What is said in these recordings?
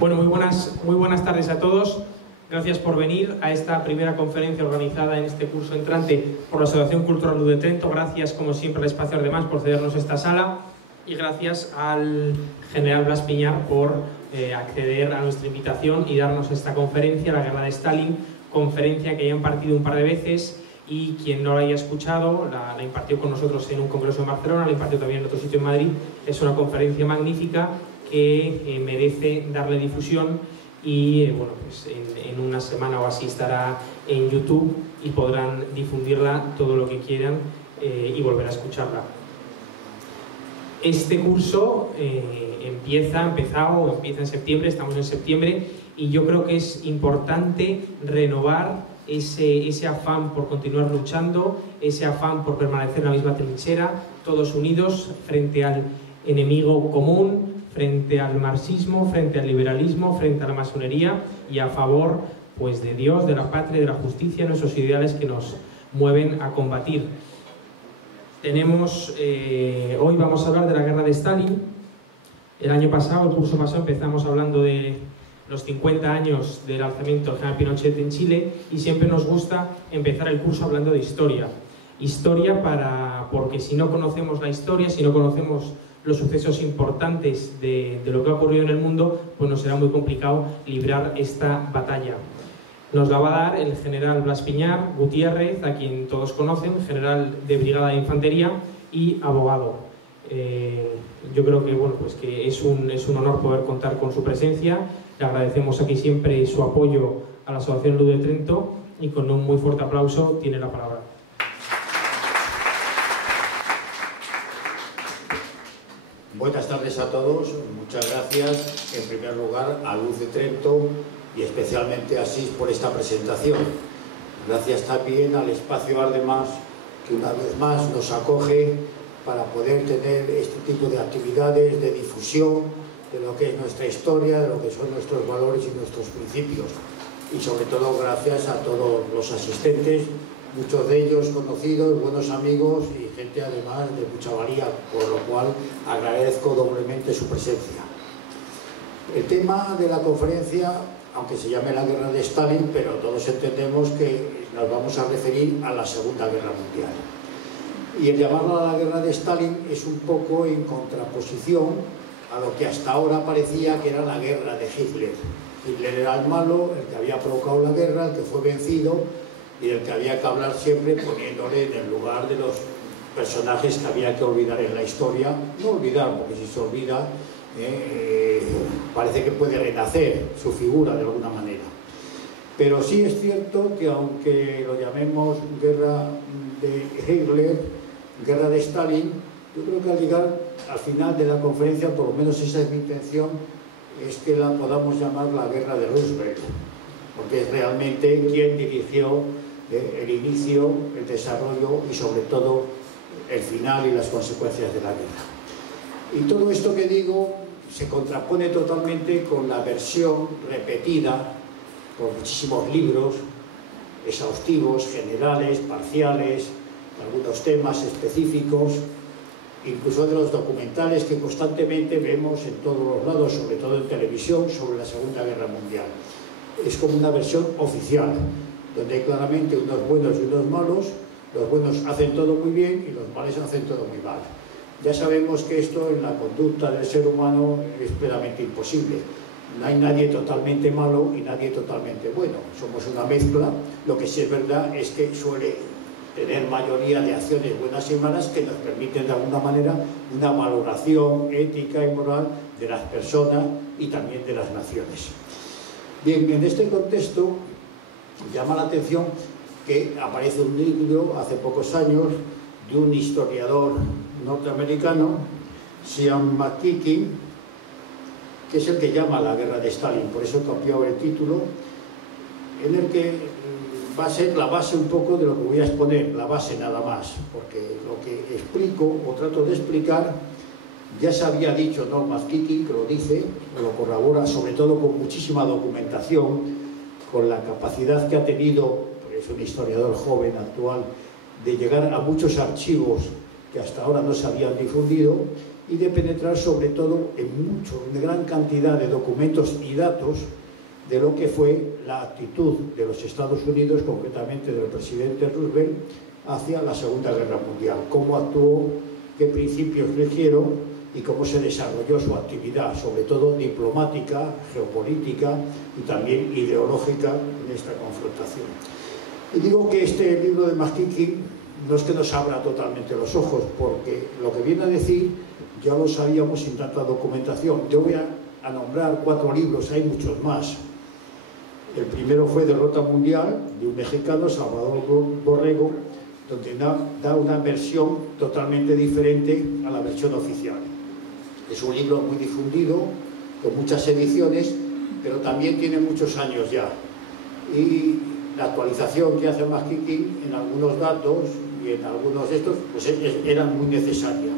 Bueno, muy buenas tardes a todos. Gracias por venir a esta primera conferencia organizada en este curso entrante por la Asociación Cultural Luz de Trento. Gracias, como siempre, al Espacio Ardemás por cedernos esta sala y gracias al general Blas Piñar por acceder a nuestra invitación y darnos esta conferencia, La Guerra de Stalin, conferencia que ya ha impartido un par de veces y quien no la haya escuchado la impartió con nosotros en un congreso en Barcelona, la impartió también en otro sitio en Madrid. Es una conferencia magnífica que merece darle difusión y bueno, pues en una semana o así estará en YouTube y podrán difundirla todo lo que quieran y volver a escucharla. Este curso empieza en septiembre, estamos en septiembre, y yo creo que es importante renovar ese afán por continuar luchando, ese afán por permanecer en la misma trinchera, todos unidos frente al enemigo común, frente al marxismo, frente al liberalismo, frente a la masonería y a favor pues, de Dios, de la patria, de la justicia, nuestros ideales que nos mueven a combatir. Hoy vamos a hablar de la guerra de Stalin. El curso pasado empezamos hablando de los 50 años del alzamiento del general Pinochet en Chile y siempre nos gusta empezar el curso hablando de historia. Porque si no conocemos la historia, si no conocemos los sucesos importantes de lo que ha ocurrido en el mundo, pues nos será muy complicado librar esta batalla. Nos la va a dar el general Blas Piñar Gutiérrez, a quien todos conocen, general de Brigada de Infantería y abogado. Yo creo que, bueno, pues que es un honor poder contar con su presencia. Le agradecemos aquí siempre su apoyo a la Asociación Luz de Trento y con un muy fuerte aplauso tiene la palabra. Buenas tardes a todos, muchas gracias en primer lugar a Luz de Trento y especialmente a SIS por esta presentación. Gracias también al Espacio Ardemás que una vez más nos acoge para poder tener este tipo de actividades de difusión de lo que es nuestra historia, de lo que son nuestros valores y nuestros principios. Y sobre todo gracias a todos los asistentes, muchos de ellos conocidos, buenos amigos y gente además de mucha valía, por lo cual agradezco doblemente su presencia. El tema de la conferencia, aunque se llame la guerra de Stalin, pero todos entendemos que nos vamos a referir a la Segunda Guerra Mundial. Y el llamarlo a la guerra de Stalin es un poco en contraposición a lo que hasta ahora parecía que era la guerra de Hitler. Hitler era el malo, el que había provocado la guerra, el que fue vencido y del que había que hablar siempre poniéndole en el lugar de los personajes que había que olvidar en la historia. No olvidar, porque si se olvida parece que puede renacer su figura de alguna manera. Pero sí es cierto que aunque lo llamemos guerra de Hitler, guerra de Stalin, yo creo que al llegar al final de la conferencia, por lo menos esa es mi intención, es que la podamos llamar la guerra de Roosevelt, porque es realmente quien dirigió el inicio, el desarrollo y sobre todo el final y las consecuencias de la guerra. Y todo esto que digo se contrapone totalmente con la versión repetida por muchísimos libros exhaustivos, generales, parciales, algunos temas específicos, incluso de los documentales que constantemente vemos en todos los lados, sobre todo en televisión, sobre la Segunda Guerra Mundial. Es como una versión oficial, donde hay claramente unos buenos y unos malos. Los buenos hacen todo muy bien y los malos hacen todo muy mal. Ya sabemos que esto en la conducta del ser humano es plenamente imposible. No hay nadie totalmente malo y nadie totalmente bueno. Somos una mezcla. Lo que sí es verdad es que suele tener mayoría de acciones buenas y malas que nos permiten de alguna manera una valoración ética y moral de las personas y también de las naciones. Bien, en este contexto llama la atención que aparece un libro hace pocos años de un historiador norteamericano, Sean McKinney, que es el que llama la guerra de Stalin, por eso cambió el título, en el que va a ser la base un poco de lo que voy a exponer, la base nada más, porque lo que explico o trato de explicar ya se había dicho, ¿no? McKinney, que lo dice, lo corrobora, sobre todo con muchísima documentación, con la capacidad que ha tenido, porque es un historiador joven, actual, de llegar a muchos archivos que hasta ahora no se habían difundido y de penetrar sobre todo en una gran cantidad de documentos y datos de lo que fue la actitud de los Estados Unidos, concretamente del presidente Roosevelt, hacia la Segunda Guerra Mundial, cómo actuó, qué principios rigieron y cómo se desarrolló su actividad, sobre todo diplomática, geopolítica y también ideológica en esta confrontación. Y digo que este libro de McKinsey no es que nos abra totalmente los ojos, porque lo que viene a decir ya lo sabíamos sin tanta documentación. Yo voy a nombrar 4 libros, hay muchos más. El primero fue Derrota Mundial, de un mexicano, Salvador Borrego, donde da una versión totalmente diferente a la versión oficial. Es un libro muy difundido, con muchas ediciones, pero también tiene muchos años ya. Y la actualización que hace McKinsey en algunos datos y en algunos de estos, pues era muy necesaria.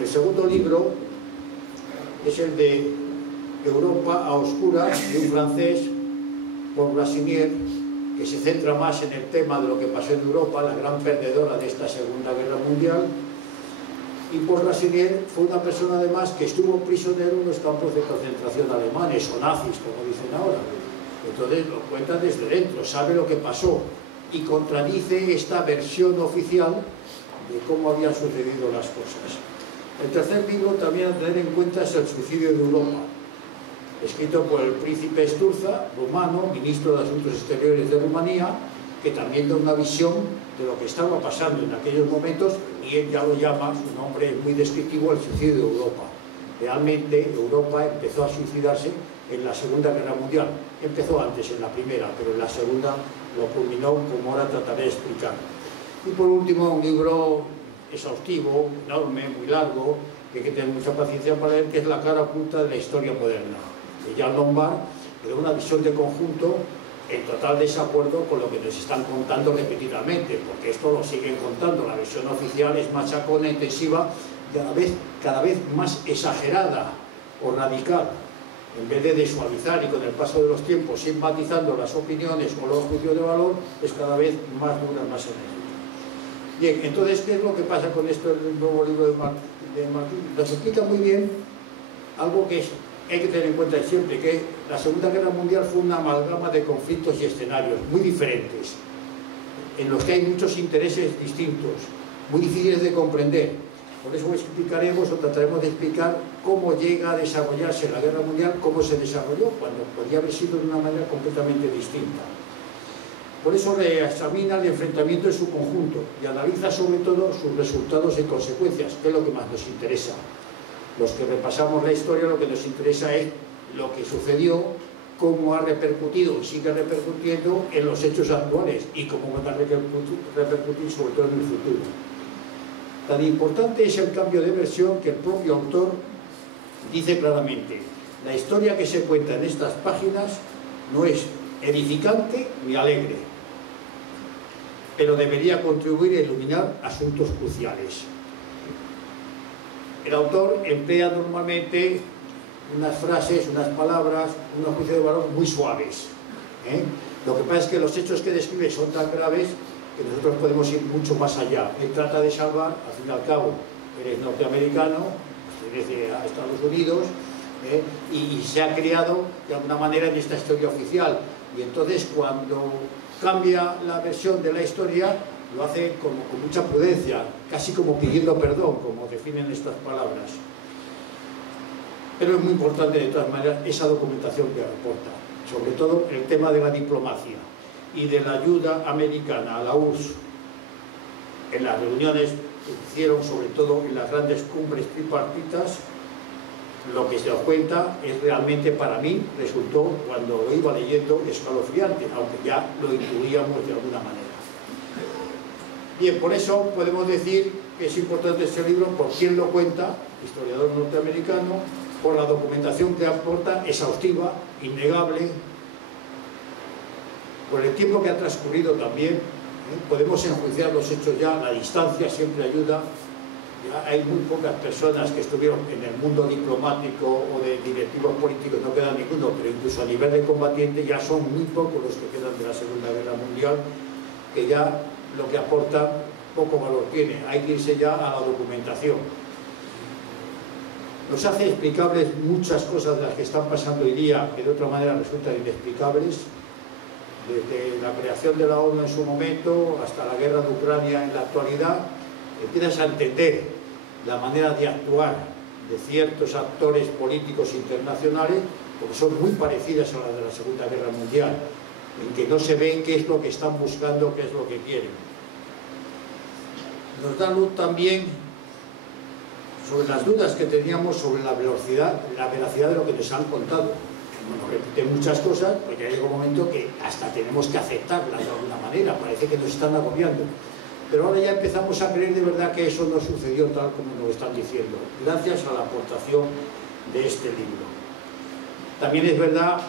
El segundo libro es el de Europa a oscuras, de un francés, Paul Brasinier, que se centra más en el tema de lo que pasó en Europa, la gran perdedora de esta Segunda Guerra Mundial. Y Paul Brasinier fue una persona además que estuvo prisionero en los campos de concentración alemanes o nazis, como dicen ahora. Entonces lo cuenta desde dentro, sabe lo que pasó y contradice esta versión oficial de cómo habían sucedido las cosas. El tercer libro también a tener en cuenta es El suicidio de Europa, escrito por el príncipe Sturza, rumano, ministro de Asuntos Exteriores de Rumanía, que también da una visión de lo que estaba pasando en aquellos momentos, y él ya lo llama, su nombre es muy descriptivo, el suicidio de Europa. Realmente Europa empezó a suicidarse en la Segunda Guerra Mundial. Empezó antes en la primera, pero en la segunda lo culminó, como ahora trataré de explicar. Y por último, un libro exhaustivo, enorme, muy largo, que hay que tener mucha paciencia para leer, que es La cara oculta de la historia moderna, de Jan Lombard, que da una visión de conjunto en total desacuerdo con lo que nos están contando repetidamente, porque esto lo siguen contando. La versión oficial es machacona, intensiva, cada vez más exagerada o radical. En vez de suavizar y con el paso de los tiempos ir matizando las opiniones o los juicios de valor, es cada vez más dura, más enérgica. Bien, entonces, ¿qué es lo que pasa con esto del nuevo libro de Martín? Nos explica muy bien algo que hay que tener en cuenta siempre, que la Segunda Guerra Mundial fue una amalgama de conflictos y escenarios muy diferentes, en los que hay muchos intereses distintos, muy difíciles de comprender. Por eso explicaremos o trataremos de explicar cómo llega a desarrollarse la Guerra Mundial, cómo se desarrolló, cuando podía haber sido de una manera completamente distinta. Por eso reexamina el enfrentamiento en su conjunto y analiza sobre todo sus resultados y consecuencias, que es lo que más nos interesa. Los que repasamos la historia, lo que nos interesa es lo que sucedió, cómo ha repercutido y sigue repercutiendo en los hechos actuales y cómo va a repercutir sobre todo en el futuro. Tan importante es el cambio de versión que el propio autor dice claramente: la historia que se cuenta en estas páginas no es edificante ni alegre, pero debería contribuir a iluminar asuntos cruciales. El autor emplea normalmente unas frases, unas palabras, unos juicios de valor muy suaves. Lo que pasa es que los hechos que describe son tan graves que nosotros podemos ir mucho más allá. Él trata de salvar, al fin y al cabo, eres norteamericano, eres de Estados Unidos, y se ha creado de alguna manera en esta historia oficial. Y entonces, cuando cambia la versión de la historia, lo hace con mucha prudencia, casi como pidiendo perdón, como definen estas palabras. Pero es muy importante, de todas maneras, esa documentación que aporta, sobre todo el tema de la diplomacia y de la ayuda americana a la URSS en las reuniones que hicieron, sobre todo en las grandes cumbres tripartitas. Lo que se da cuenta es realmente, para mí, resultó, cuando lo iba leyendo, escalofriante, aunque ya lo intuíamos de alguna manera. Bien, por eso podemos decir que es importante este libro por quién lo cuenta, historiador norteamericano, por la documentación que aporta, exhaustiva, innegable, por el tiempo que ha transcurrido también. Podemos enjuiciar los hechos ya, la distancia siempre ayuda. Ya hay muy pocas personas que estuvieron en el mundo diplomático o de directivos políticos, no queda ninguno, pero incluso a nivel de combatiente ya son muy pocos los que quedan de la Segunda Guerra Mundial, que ya lo que aporta poco valor tiene. Hay que irse ya a la documentación. nos hace explicables muchas cosas de las que están pasando hoy día que de otra manera resultan inexplicables, desde la creación de la ONU en su momento hasta la guerra de Ucrania en la actualidad. Empiezas a entender la manera de actuar de ciertos actores políticos internacionales, porque son muy parecidas a las de la Segunda Guerra Mundial, en que no se ve qué es lo que están buscando, qué es lo que quieren. Nos da luz también sobre las dudas que teníamos sobre la veracidad de lo que nos han contado. Nos repiten muchas cosas, porque llega un momento que hasta tenemos que aceptarlas de alguna manera, parece que nos están agobiando. Pero ahora ya empezamos a creer de verdad que eso no sucedió tal como nos están diciendo, gracias a la aportación de este libro. También es verdad,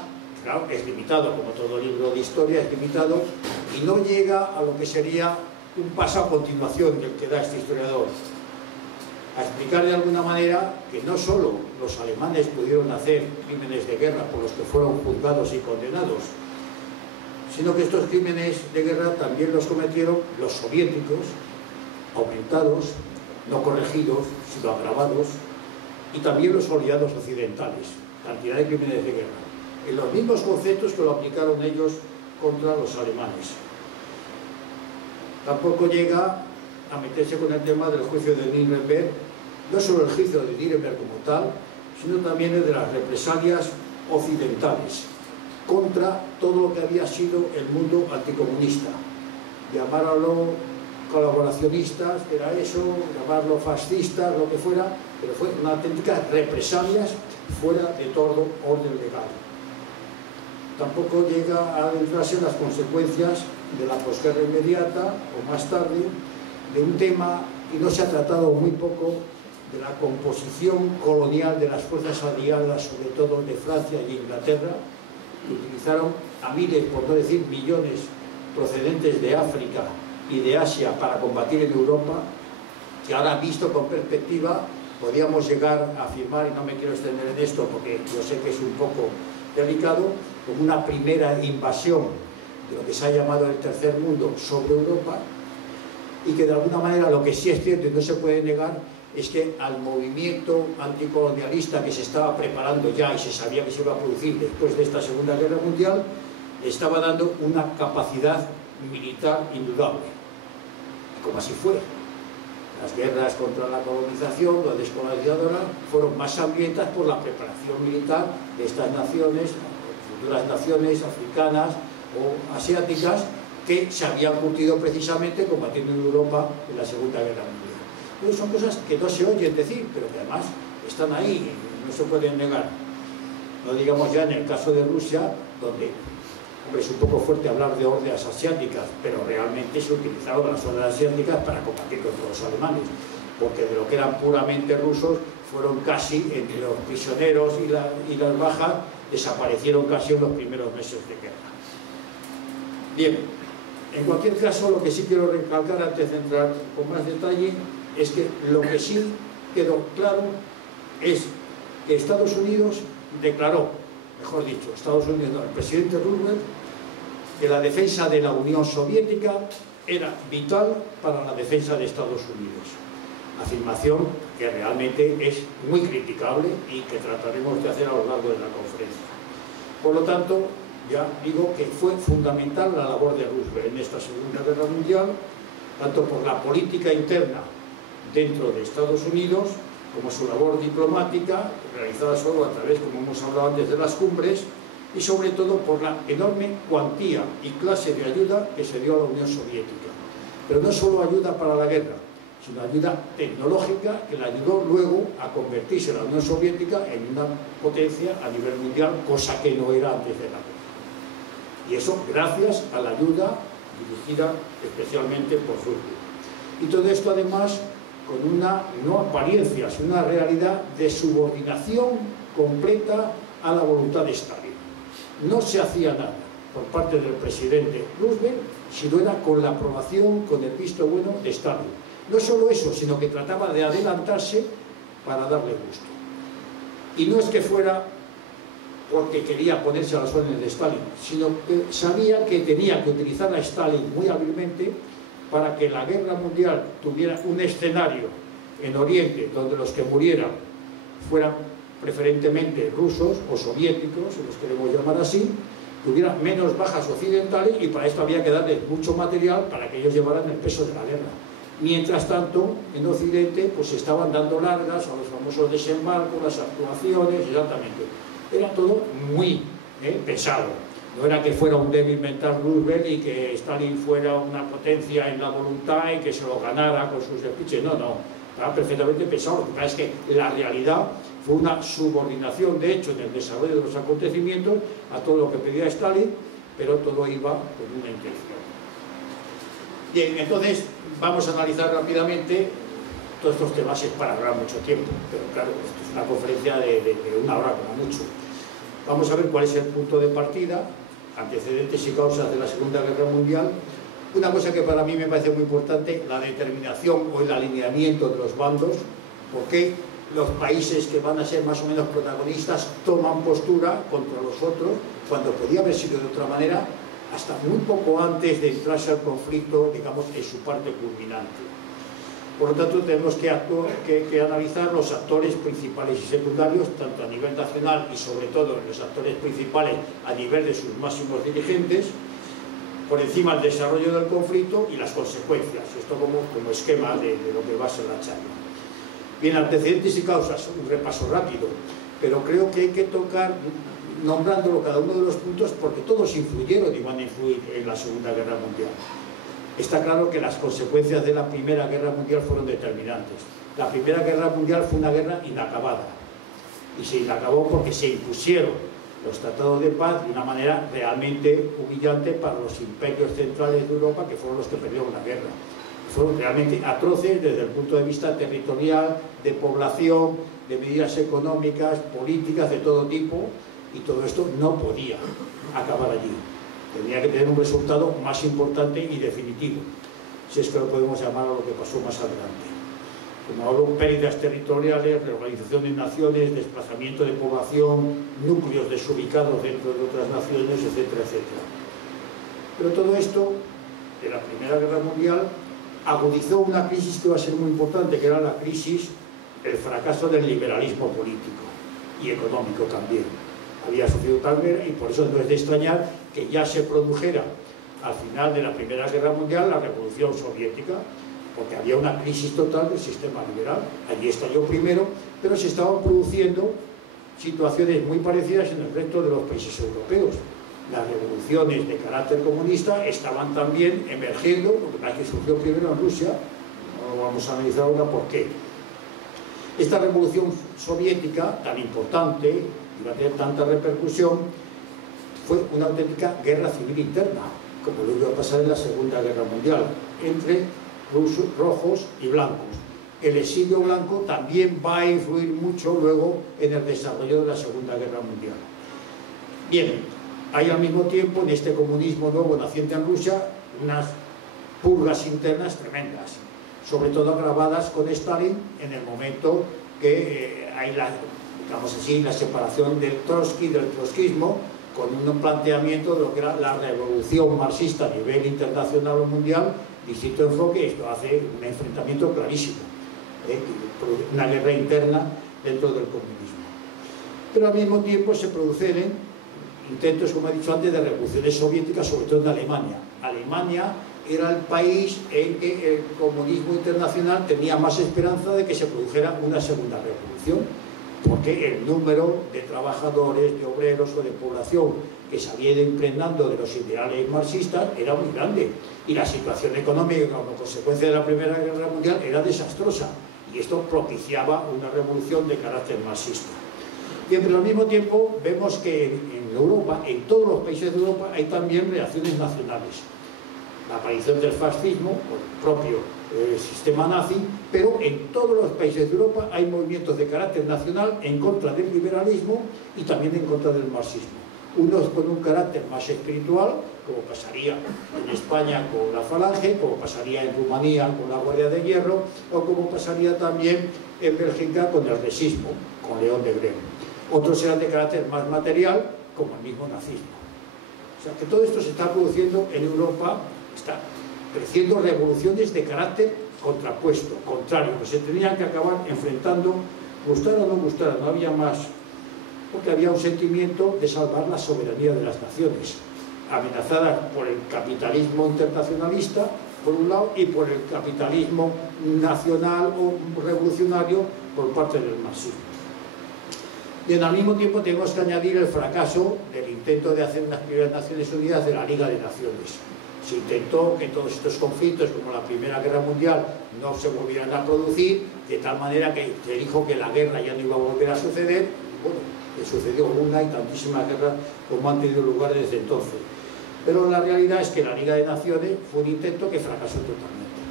claro, es limitado, como todo libro de historia es limitado, y no llega a lo que sería un paso a continuación del que da este historiador, a explicar de alguna manera que no solo los alemanes pudieron hacer crímenes de guerra por los que fueron juzgados y condenados, sino que estos crímenes de guerra también los cometieron los soviéticos, aumentados, no corregidos, sino agravados, y también los aliados occidentales, cantidad de crímenes de guerra, en los mismos conceptos que lo aplicaron ellos contra los alemanes. Tampoco llega a meterse con el tema del juicio de Nuremberg, no solo el juicio de Nuremberg como tal, sino también el de las represalias occidentales contra todo lo que había sido el mundo anticomunista. Llamarlo colaboracionistas, era eso, llamarlo fascistas, lo que fuera, pero fue una auténtica represalias fuera de todo orden legal. Tampoco llega a adentrarse en las consecuencias de la posguerra inmediata o más tarde de un tema, y no se ha tratado muy poco, de la composición colonial de las fuerzas aliadas, sobre todo de Francia y Inglaterra, que utilizaron a miles, por no decir millones, procedentes de África y de Asia para combatir en Europa, que ahora visto con perspectiva podríamos llegar a afirmar, y no me quiero extender en esto porque yo sé que es un poco delicado, como una primera invasión de lo que se ha llamado el tercer mundo sobre Europa, y que de alguna manera lo que sí es cierto y no se puede negar es que al movimiento anticolonialista que se estaba preparando ya y se sabía que se iba a producir después de esta Segunda Guerra Mundial, le estaba dando una capacidad militar indudable. Y como así fue. Las guerras contra la colonización, la descolonizadora, fueron más sangrientas por la preparación militar de estas naciones, futuras naciones africanas o asiáticas, que se habían curtido precisamente combatiendo en Europa en la Segunda Guerra Mundial. Entonces son cosas que no se oyen decir, pero que además están ahí, no se pueden negar. No digamos ya en el caso de Rusia, donde, hombre, es un poco fuerte hablar de hordas asiáticas, pero realmente se utilizaron las hordas asiáticas para combatir contra los alemanes, porque de lo que eran puramente rusos, fueron casi, entre los prisioneros y las bajas, desaparecieron casi en los primeros meses de guerra. Bien, en cualquier caso, lo que sí quiero recalcar antes de entrar con más detalle es que lo que sí quedó claro es que Estados Unidos declaró, mejor dicho, Estados Unidos, no, el presidente Roosevelt, que la defensa de la Unión Soviética era vital para la defensa de Estados Unidos. Afirmación que realmente es muy criticable y que trataremos de hacer a lo largo de la conferencia. Por lo tanto, ya digo que fue fundamental la labor de Roosevelt en esta Segunda Guerra Mundial, tanto por la política interna dentro de Estados Unidos, como su labor diplomática, realizada solo a través, como hemos hablado antes, de las cumbres, y sobre todo por la enorme cuantía y clase de ayuda que se dio a la Unión Soviética. Pero no solo ayuda para la guerra, sino ayuda tecnológica que la ayudó luego a convertirse la Unión Soviética en una potencia a nivel mundial, cosa que no era antes de la guerra. Y eso gracias a la ayuda dirigida especialmente por Roosevelt. Y todo esto además con una no apariencia, sino una realidad de subordinación completa a la voluntad de Stalin. No se hacía nada por parte del presidente Roosevelt, sino era con la aprobación, con el visto bueno de Stalin. No solo eso, sino que trataba de adelantarse para darle gusto. Y no es que fuera porque quería ponerse a las órdenes de Stalin, sino que sabía que tenía que utilizar a Stalin muy hábilmente para que la guerra mundial tuviera un escenario en Oriente donde los que murieran fueran preferentemente rusos o soviéticos, si los queremos llamar así, que hubiera menos bajas occidentales, y para esto había que darles mucho material para que ellos llevaran el peso de la guerra. Mientras tanto, en Occidente pues se estaban dando largas a los famosos desembarcos, las actuaciones, exactamente. Era todo muy pesado. No era que fuera un débil mental Roosevelt y que Stalin fuera una potencia en la voluntad y que se lo ganara con sus speeches. No, no. Estaba perfectamente pesado. Lo que pasa es que la realidad fue una subordinación, de hecho, en el desarrollo de los acontecimientos a todo lo que pedía Stalin, pero todo iba con una intención. Bien, entonces vamos a analizar rápidamente todos estos temas. Es para hablar mucho tiempo, pero claro, esto es una conferencia de una hora como mucho. Vamos a ver cuál es el punto de partida, antecedentes y causas de la Segunda Guerra Mundial. Una cosa que para mí me parece muy importante, la determinación o el alineamiento de los bandos, porque los países que van a ser más o menos protagonistas toman postura contra los otros, cuando podía haber sido de otra manera, hasta muy poco antes de entrarse al conflicto, digamos, en su parte culminante. Por lo tanto, tenemos que analizar los actores principales y secundarios, tanto a nivel nacional y sobre todo los actores principales a nivel de sus máximos dirigentes, por encima del desarrollo del conflicto y las consecuencias. Esto como esquema de lo que va a ser la charla. Bien, antecedentes y causas, un repaso rápido, pero creo que hay que tocar nombrándolo cada uno de los puntos porque todos influyeron y van a influir en la Segunda Guerra Mundial. Está claro que las consecuencias de la Primera Guerra Mundial fueron determinantes. La Primera Guerra Mundial fue una guerra inacabada, y se inacabó porque se impusieron los tratados de paz de una manera realmente humillante para los imperios centrales de Europa, que fueron los que perdieron la guerra. Fueron realmente atroces desde el punto de vista territorial, de población, de medidas económicas, políticas de todo tipo, y todo esto no podía acabar allí. Tenía que tener un resultado más importante y definitivo, si es que lo podemos llamar a lo que pasó más adelante. Como hablo, pérdidas territoriales, reorganización de naciones, desplazamiento de población, núcleos desubicados dentro de otras naciones, etcétera, etcétera. Pero todo esto, de la Primera Guerra Mundial, agudizó una crisis que va a ser muy importante, que era la crisis, el fracaso del liberalismo político y económico también. Había sufrido tal guerra y por eso no es de extrañar que ya se produjera al final de la Primera Guerra Mundial la Revolución Soviética, porque había una crisis total del sistema liberal. Allí estalló primero, pero se estaban produciendo situaciones muy parecidas en el resto de los países europeos. Las revoluciones de carácter comunista estaban también emergiendo, lo que pasa es que surgió primero en Rusia. No lo vamos a analizar ahora por qué. Esta revolución soviética, tan importante, iba a tener tanta repercusión, fue una auténtica guerra civil interna, como lo iba a pasar en la Segunda Guerra Mundial, entre rusos, rojos y blancos. El exilio blanco también va a influir mucho luego en el desarrollo de la Segunda Guerra Mundial. Bien, hay al mismo tiempo en este comunismo nuevo naciente en Rusia unas purgas internas tremendas, sobre todo agravadas con Stalin en el momento que hay digamos así, la separación del Trotsky, del trotskismo, con un planteamiento de lo que era la revolución marxista a nivel internacional o mundial, distinto enfoque. Esto hace un enfrentamiento clarísimo, una guerra interna dentro del comunismo. Pero al mismo tiempo se producen intentos, como he dicho antes, de revoluciones soviéticas, sobre todo en Alemania. Alemania era el país en que el comunismo internacional tenía más esperanza de que se produjera una segunda revolución, porque el número de trabajadores, de obreros o de población que se había ido impregnando de los ideales marxistas era muy grande, y la situación económica como consecuencia de la Primera Guerra Mundial era desastrosa, y esto propiciaba una revolución de carácter marxista. Bien, pero al mismo tiempo vemos que en Europa, en todos los países de Europa, hay también reacciones nacionales. La aparición del fascismo, por el propio sistema nazi, pero en todos los países de Europa hay movimientos de carácter nacional en contra del liberalismo y también en contra del marxismo. Unos con un carácter más espiritual, como pasaría en España con la Falange, como pasaría en Rumanía con la Guardia de Hierro, o como pasaría también en Bélgica con el Resismo, con León Degrelle. Otros eran de carácter más material, como el mismo nazismo. O sea que todo esto se está produciendo en Europa, está creciendo revoluciones de carácter contrapuesto, contrario, que se tenían que acabar enfrentando gustara o no gustara, no había más, porque había un sentimiento de salvar la soberanía de las naciones, amenazadas por el capitalismo internacionalista, por un lado, y por el capitalismo nacional o revolucionario por parte del marxismo. Y al mismo tiempo tenemos que añadir el fracaso del intento de hacer unas primeras Naciones Unidas de la Liga de Naciones. Se intentó que todos estos conflictos, como la Primera Guerra Mundial, no se volvieran a producir, de tal manera que se dijo que la guerra ya no iba a volver a suceder. Y bueno, le sucedió una y tantísimas guerras como han tenido lugar desde entonces. Pero la realidad es que la Liga de Naciones fue un intento que fracasó totalmente.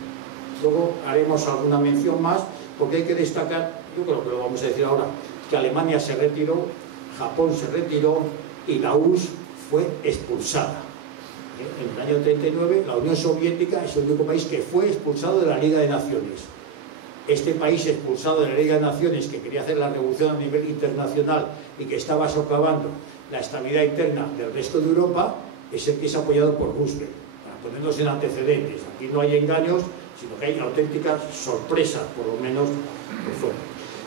Luego haremos alguna mención más, porque hay que destacar, yo creo que lo vamos a decir ahora, que Alemania se retiró, Japón se retiró y la URSS fue expulsada. En el año 39 la Unión Soviética es el único país que fue expulsado de la Liga de Naciones. Este país expulsado de la Liga de Naciones, que quería hacer la revolución a nivel internacional y que estaba socavando la estabilidad interna del resto de Europa, es el que es apoyado por Roosevelt. Para ponernos en antecedentes, aquí no hay engaños, sino que hay auténticas sorpresas, por lo menos por fuera.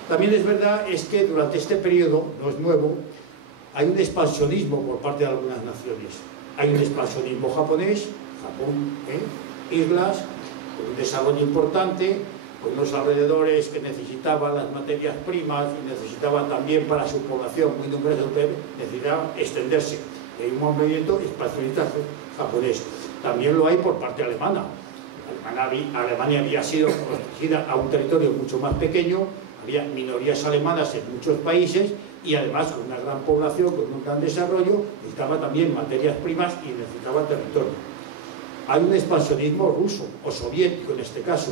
También es verdad es que durante este periodo, no es nuevo, hay un expansionismo por parte de algunas naciones. Hay un expansionismo japonés, Japón, islas, con un desarrollo importante, con unos alrededores que necesitaban las materias primas y necesitaban también para su población muy numerosa, necesitaban extenderse. Hay un movimiento expansionista japonés. También lo hay por parte alemana. Alemania había sido protegida a un territorio mucho más pequeño, había minorías alemanas en muchos países y además con una gran población, con un gran desarrollo, necesitaba también materias primas y necesitaba territorio. Hay un expansionismo ruso o soviético en este caso.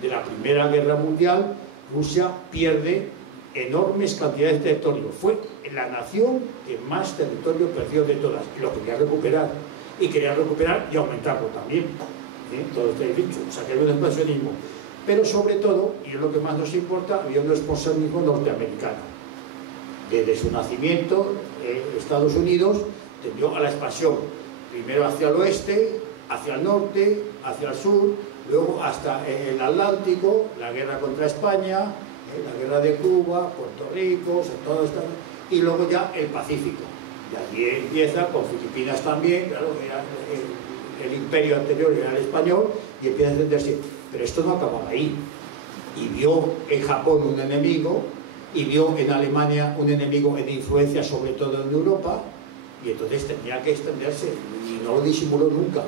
De la Primera Guerra Mundial, Rusia pierde enormes cantidades de territorio. Fue la nación que más territorio perdió de todas y lo quería recuperar. Y quería recuperar y aumentarlo también. Todo está dicho, o sea que había un expansionismo. Pero sobre todo, y es lo que más nos importa, había un expansionismo norteamericano. Desde su nacimiento, Estados Unidos tendió a la expansión, primero hacia el oeste, hacia el norte, hacia el sur, luego hasta el Atlántico, la guerra contra España, la guerra de Cuba, Puerto Rico, todo esto, y luego ya el Pacífico. Y allí empieza con Filipinas también, claro, era el imperio anterior era el español, y empieza a entenderse. Pero esto no acababa ahí. Y vio en Japón un enemigo, y vio en Alemania un enemigo en influencia, sobre todo en Europa, y entonces tenía que extenderse, y no lo disimuló nunca.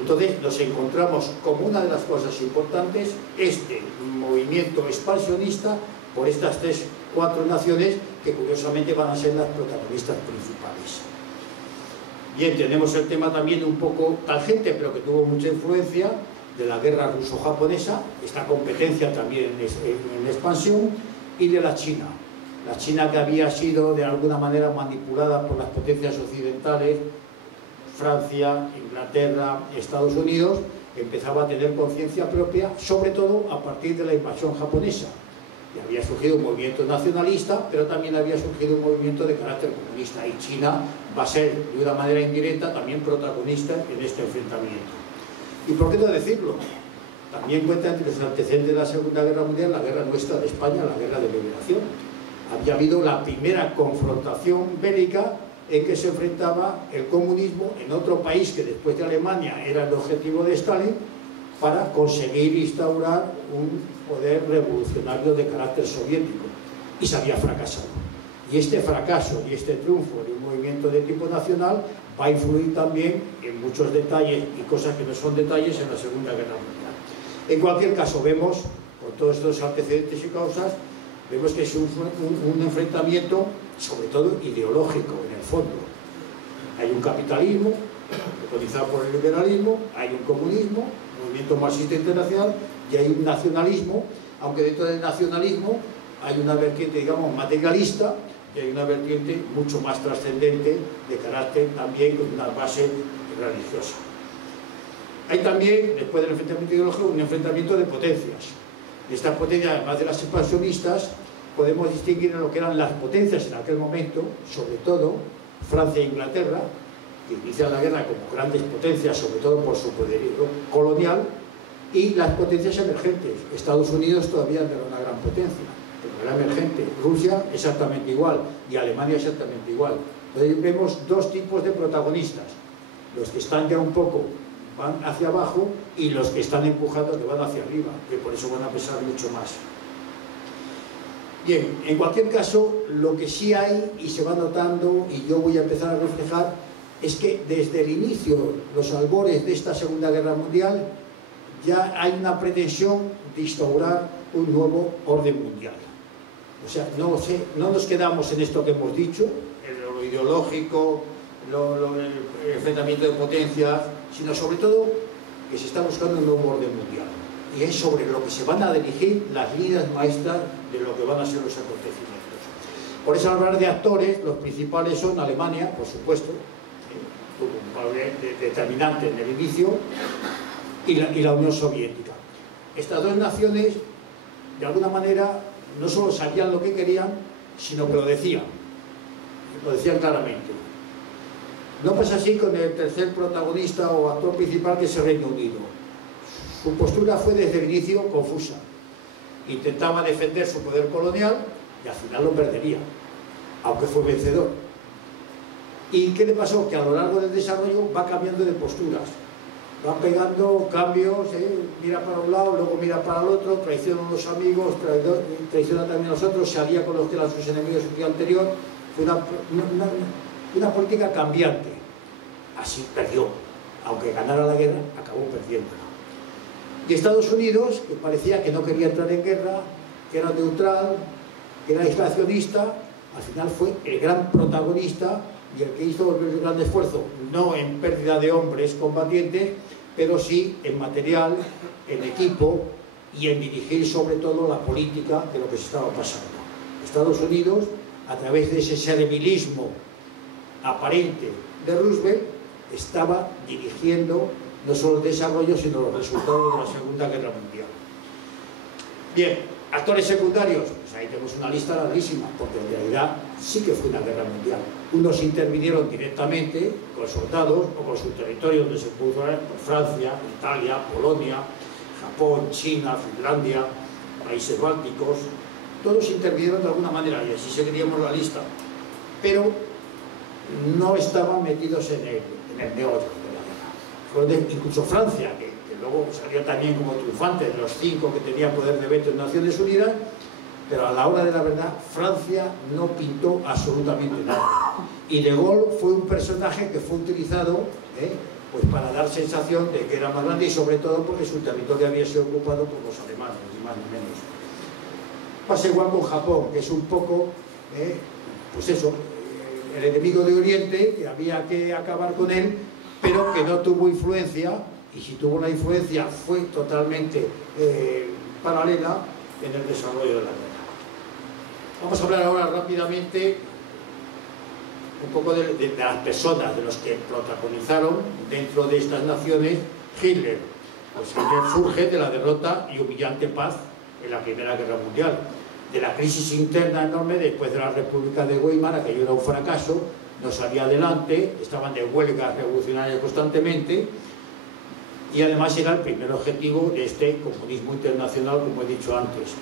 Entonces nos encontramos como una de las cosas importantes este movimiento expansionista por estas 4 naciones que curiosamente van a ser las protagonistas principales. Bien, tenemos el tema también un poco tangente, pero que tuvo mucha influencia, de la guerra ruso-japonesa, esta competencia también en expansión, y de la China. La China que había sido de alguna manera manipulada por las potencias occidentales, Francia, Inglaterra, Estados Unidos, empezaba a tener conciencia propia, sobre todo a partir de la invasión japonesa. Y había surgido un movimiento nacionalista, pero también había surgido un movimiento de carácter comunista, y China va a ser, de una manera indirecta, también protagonista en este enfrentamiento. ¿Y por qué no decirlo? También cuenta entre los antecedentes de la Segunda Guerra Mundial la guerra nuestra de España, la guerra de liberación. Había habido la primera confrontación bélica en que se enfrentaba el comunismo en otro país que después de Alemania era el objetivo de Stalin, para conseguir instaurar un poder revolucionario de carácter soviético, y se había fracasado. Y este fracaso y este triunfo de un movimiento de tipo nacional va a influir también en muchos detalles y cosas que no son detalles en la Segunda Guerra Mundial. En cualquier caso, vemos, por todos estos antecedentes y causas, vemos que es un enfrentamiento sobre todo ideológico en el fondo. Hay un capitalismo preconizado por el liberalismo, hay un comunismo, un movimiento marxista internacional, y hay un nacionalismo, aunque dentro del nacionalismo hay una vertiente, digamos, materialista, y hay una vertiente mucho más trascendente, de carácter también con una base religiosa. Hay también, después del enfrentamiento ideológico, un enfrentamiento de potencias. Estas potencias, además de las expansionistas, podemos distinguir en lo que eran las potencias en aquel momento, sobre todo Francia e Inglaterra, que inician la guerra como grandes potencias, sobre todo por su poderío colonial, y las potencias emergentes. Estados Unidos todavía no era una gran potencia. era emergente. Rusia exactamente igual y Alemania exactamente igual. Entonces vemos dos tipos de protagonistas, los que están ya un poco van hacia abajo y los que están empujando que van hacia arriba, que por eso van a pesar mucho más. Bien, en cualquier caso, lo que sí hay y se va notando, y yo voy a empezar a reflejar, es que desde el inicio, los albores de esta Segunda Guerra Mundial, ya hay una pretensión de instaurar un nuevo orden mundial. O sea, no nos quedamos en esto que hemos dicho, en lo ideológico, el enfrentamiento de potencias, sino sobre todo que se está buscando un nuevo orden mundial. Y es sobre lo que se van a dirigir las líneas maestras de lo que van a ser los acontecimientos. Por eso, al hablar de actores, los principales son Alemania, por supuesto, un papel determinante en el inicio, y la Unión Soviética. Estas dos naciones, de alguna manera, no solo sabían lo que querían, sino que lo decían claramente. No pasa así con el tercer protagonista o actor principal, que es el Reino Unido. Su postura fue desde el inicio confusa. Intentaba defender su poder colonial y al final lo perdería, aunque fue vencedor. ¿Y qué le pasó? Que a lo largo del desarrollo va cambiando de posturas, va pegando cambios, mira para un lado, luego mira para el otro, traiciona a los amigos, traiciona también a los otros, se alía con los que eran sus enemigos el día anterior. Fue una política cambiante. Así perdió, aunque ganara la guerra, acabó perdiéndola. Y Estados Unidos, que parecía que no quería entrar en guerra, que era neutral, que era aislacionista, al final fue el gran protagonista y el que hizo el gran esfuerzo, no en pérdida de hombres combatientes, pero sí en material, en equipo y en dirigir sobre todo la política de lo que se estaba pasando. Estados Unidos, a través de ese servilismo aparente de Roosevelt, estaba dirigiendo no solo el desarrollo, sino los resultados de la Segunda Guerra Mundial. Bien, actores secundarios, pues ahí tenemos una lista larguísima, porque en realidad sí que fue una guerra mundial. Unos intervinieron directamente con soldados o con su territorio, donde se pudo ver, pues Francia, Italia, Polonia, Japón, China, Finlandia, países bálticos, todos intervinieron de alguna manera, y así seguiríamos la lista, pero no estaban metidos en el meollo de la guerra. Incluso Francia, que luego salió también como triunfante de los 5 que tenían poder de veto en Naciones Unidas, pero a la hora de la verdad, Francia no pintó absolutamente nada. Y De Gaulle fue un personaje que fue utilizado pues para dar sensación de que era más grande, y sobre todo porque su territorio había sido ocupado por los alemanes, ni más ni menos. Pasa igual con Japón, que es un poco, pues eso, el enemigo de Oriente, que había que acabar con él, pero que no tuvo influencia, y si tuvo una influencia fue totalmente paralela en el desarrollo de la guerra. Vamos a hablar ahora rápidamente un poco de las personas, de los que protagonizaron dentro de estas naciones Hitler. Pues Hitler surge de la derrota y humillante paz en la Primera Guerra Mundial, de la crisis interna enorme después de la República de Weimar. Aquello era un fracaso, no salía adelante, estaban de huelgas revolucionarias constantemente, y además era el primer objetivo de este comunismo internacional, como he dicho antes.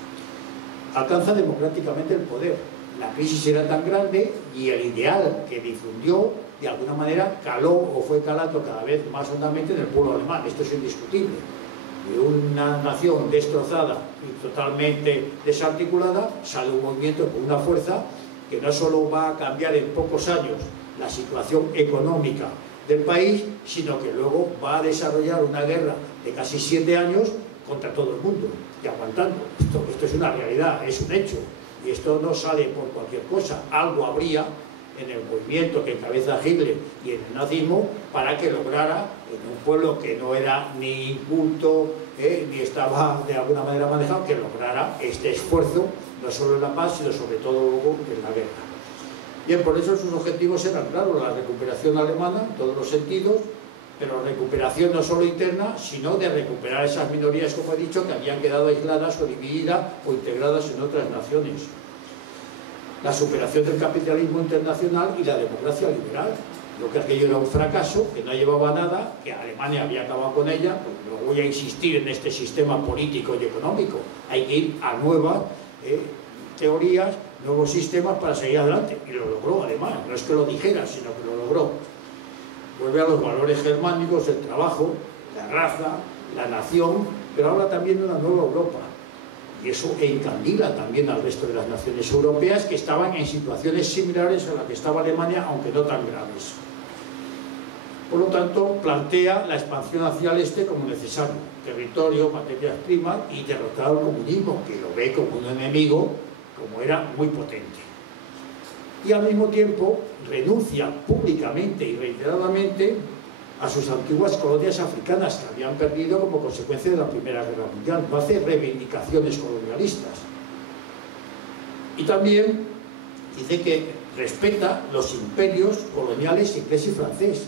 Alcanza democráticamente el poder. La crisis era tan grande y el ideal que difundió, de alguna manera, caló o fue calando cada vez más hondamente en el pueblo alemán. Esto es indiscutible. De una nación destrozada y totalmente desarticulada, sale un movimiento con una fuerza que no solo va a cambiar en pocos años la situación económica del país, sino que luego va a desarrollar una guerra de casi 7 años contra todo el mundo, y aguantando. Esto es una realidad, es un hecho, y esto no sale por cualquier cosa. Algo habría en el movimiento que encabeza Hitler y en el nazismo para que lograra, en un pueblo que no era ni inculto, ni estaba de alguna manera manejado, que lograra este esfuerzo, no solo en la paz, sino sobre todo luego en la guerra. Bien, por eso sus objetivos eran claros: la recuperación alemana en todos los sentidos, pero recuperación no solo interna, sino de recuperar esas minorías, como he dicho, que habían quedado aisladas o divididas o integradas en otras naciones. La superación del capitalismo internacional y la democracia liberal. Lo que aquello era un fracaso, que no llevaba a nada, que Alemania había acabado con ella. Pues no voy a insistir en este sistema político y económico. Hay que ir a nuevas teorías, nuevos sistemas para seguir adelante. Y lo logró, además. No es que lo dijera, sino que lo logró. Vuelve a los valores germánicos, el trabajo, la raza, la nación, pero habla también de una nueva Europa. Y eso encandila también al resto de las naciones europeas que estaban en situaciones similares a la que estaba Alemania, aunque no tan graves. Por lo tanto, plantea la expansión hacia el este como necesario, territorio, materias primas y derrotar al comunismo, que lo ve como un enemigo, como era muy potente. Y al mismo tiempo renuncia públicamente y reiteradamente a sus antiguas colonias africanas que habían perdido como consecuencia de la Primera Guerra Mundial. No hace reivindicaciones colonialistas. Y también dice que respeta los imperios coloniales inglés y francés.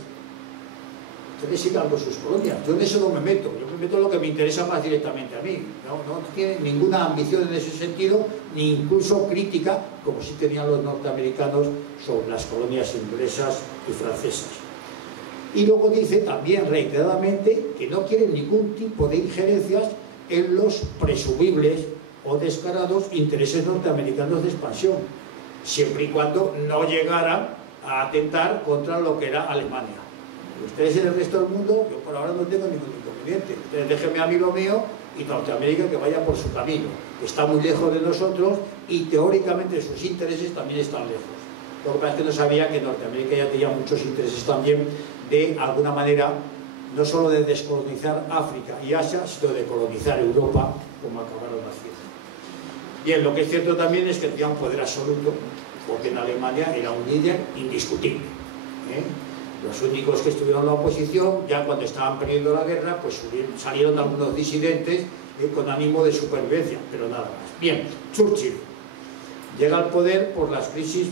Ustedes sigan con sus colonias. Yo en eso no me meto. Yo me meto en lo que me interesa más directamente a mí. No tiene ninguna ambición en ese sentido, ni incluso crítica, como sí tenían los norteamericanos sobre las colonias inglesas y francesas. Y luego dice también reiteradamente que no quiere ningún tipo de injerencias en los presumibles o descarados intereses norteamericanos de expansión, siempre y cuando no llegaran a atentar contra lo que era Alemania. Ustedes en el resto del mundo, yo por ahora no tengo ningún inconveniente. Ustedes déjenme a mí lo mío y Norteamérica que vaya por su camino, que está muy lejos de nosotros y teóricamente sus intereses también están lejos. Lo que pasa es que no sabía que Norteamérica ya tenía muchos intereses también de alguna manera, no solo de descolonizar África y Asia, sino de colonizar Europa, como acabaron haciendo. Bien, lo que es cierto también es que tenía un poder absoluto, porque en Alemania era un líder indiscutible. Los únicos que estuvieron en la oposición, ya cuando estaban perdiendo la guerra, pues salieron algunos disidentes con ánimo de supervivencia, pero nada más. Bien, Churchill llega al poder por las crisis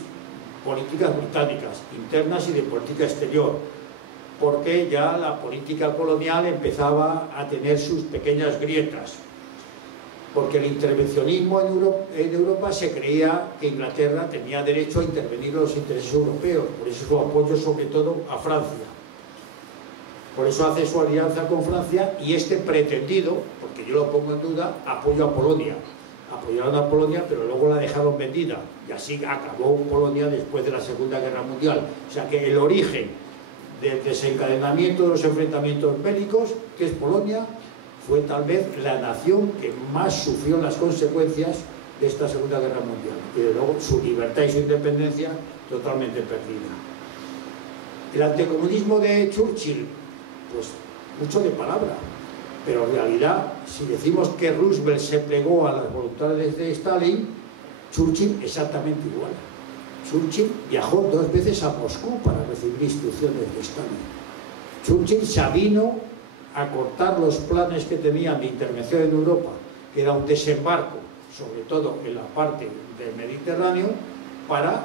políticas británicas, internas y de política exterior, porque ya la política colonial empezaba a tener sus pequeñas grietas, porque el intervencionismo en Europa se creía que Inglaterra tenía derecho a intervenir en los intereses europeos, por eso su apoyo sobre todo a Francia. Por eso hace su alianza con Francia y este pretendido, porque yo lo pongo en duda, apoyo a Polonia. Apoyaron a Polonia, pero luego la dejaron vendida, y así acabó Polonia después de la Segunda Guerra Mundial. O sea que el origen del desencadenamiento de los enfrentamientos bélicos, que es Polonia, fue tal vez la nación que más sufrió las consecuencias de esta Segunda Guerra Mundial, y de luego su libertad y su independencia totalmente perdida. El anticomunismo de Churchill, pues mucho de palabra, pero en realidad, si decimos que Roosevelt se plegó a las voluntades de Stalin, Churchill exactamente igual. Churchill viajó 2 veces a Moscú para recibir instrucciones de Stalin. Churchill se avino a cortar los planes que tenían de intervención en Europa, que era un desembarco, sobre todo en la parte del Mediterráneo, para,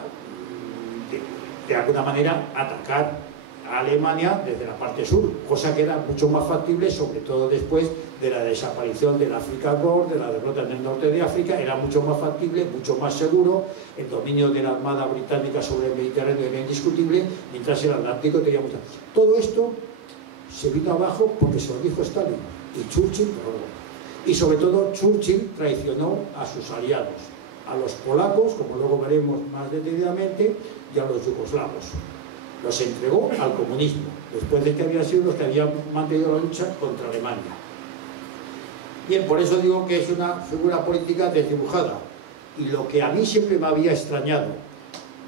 de alguna manera, atacar a Alemania desde la parte sur, cosa que era mucho más factible, sobre todo después de la desaparición del Afrika Korps, de la derrota en el norte de África. Era mucho más factible, mucho más seguro, el dominio de la Armada Británica sobre el Mediterráneo era indiscutible, mientras el Atlántico tenía mucho. Todo esto se vino abajo porque se lo dijo Stalin, y Churchill no. Y sobre todo Churchill traicionó a sus aliados, a los polacos, como luego veremos más detenidamente, y a los yugoslavos. Los entregó al comunismo, después de que habían sido los que habían mantenido la lucha contra Alemania. Bien, por eso digo que es una figura política desdibujada. Y lo que a mí siempre me había extrañado,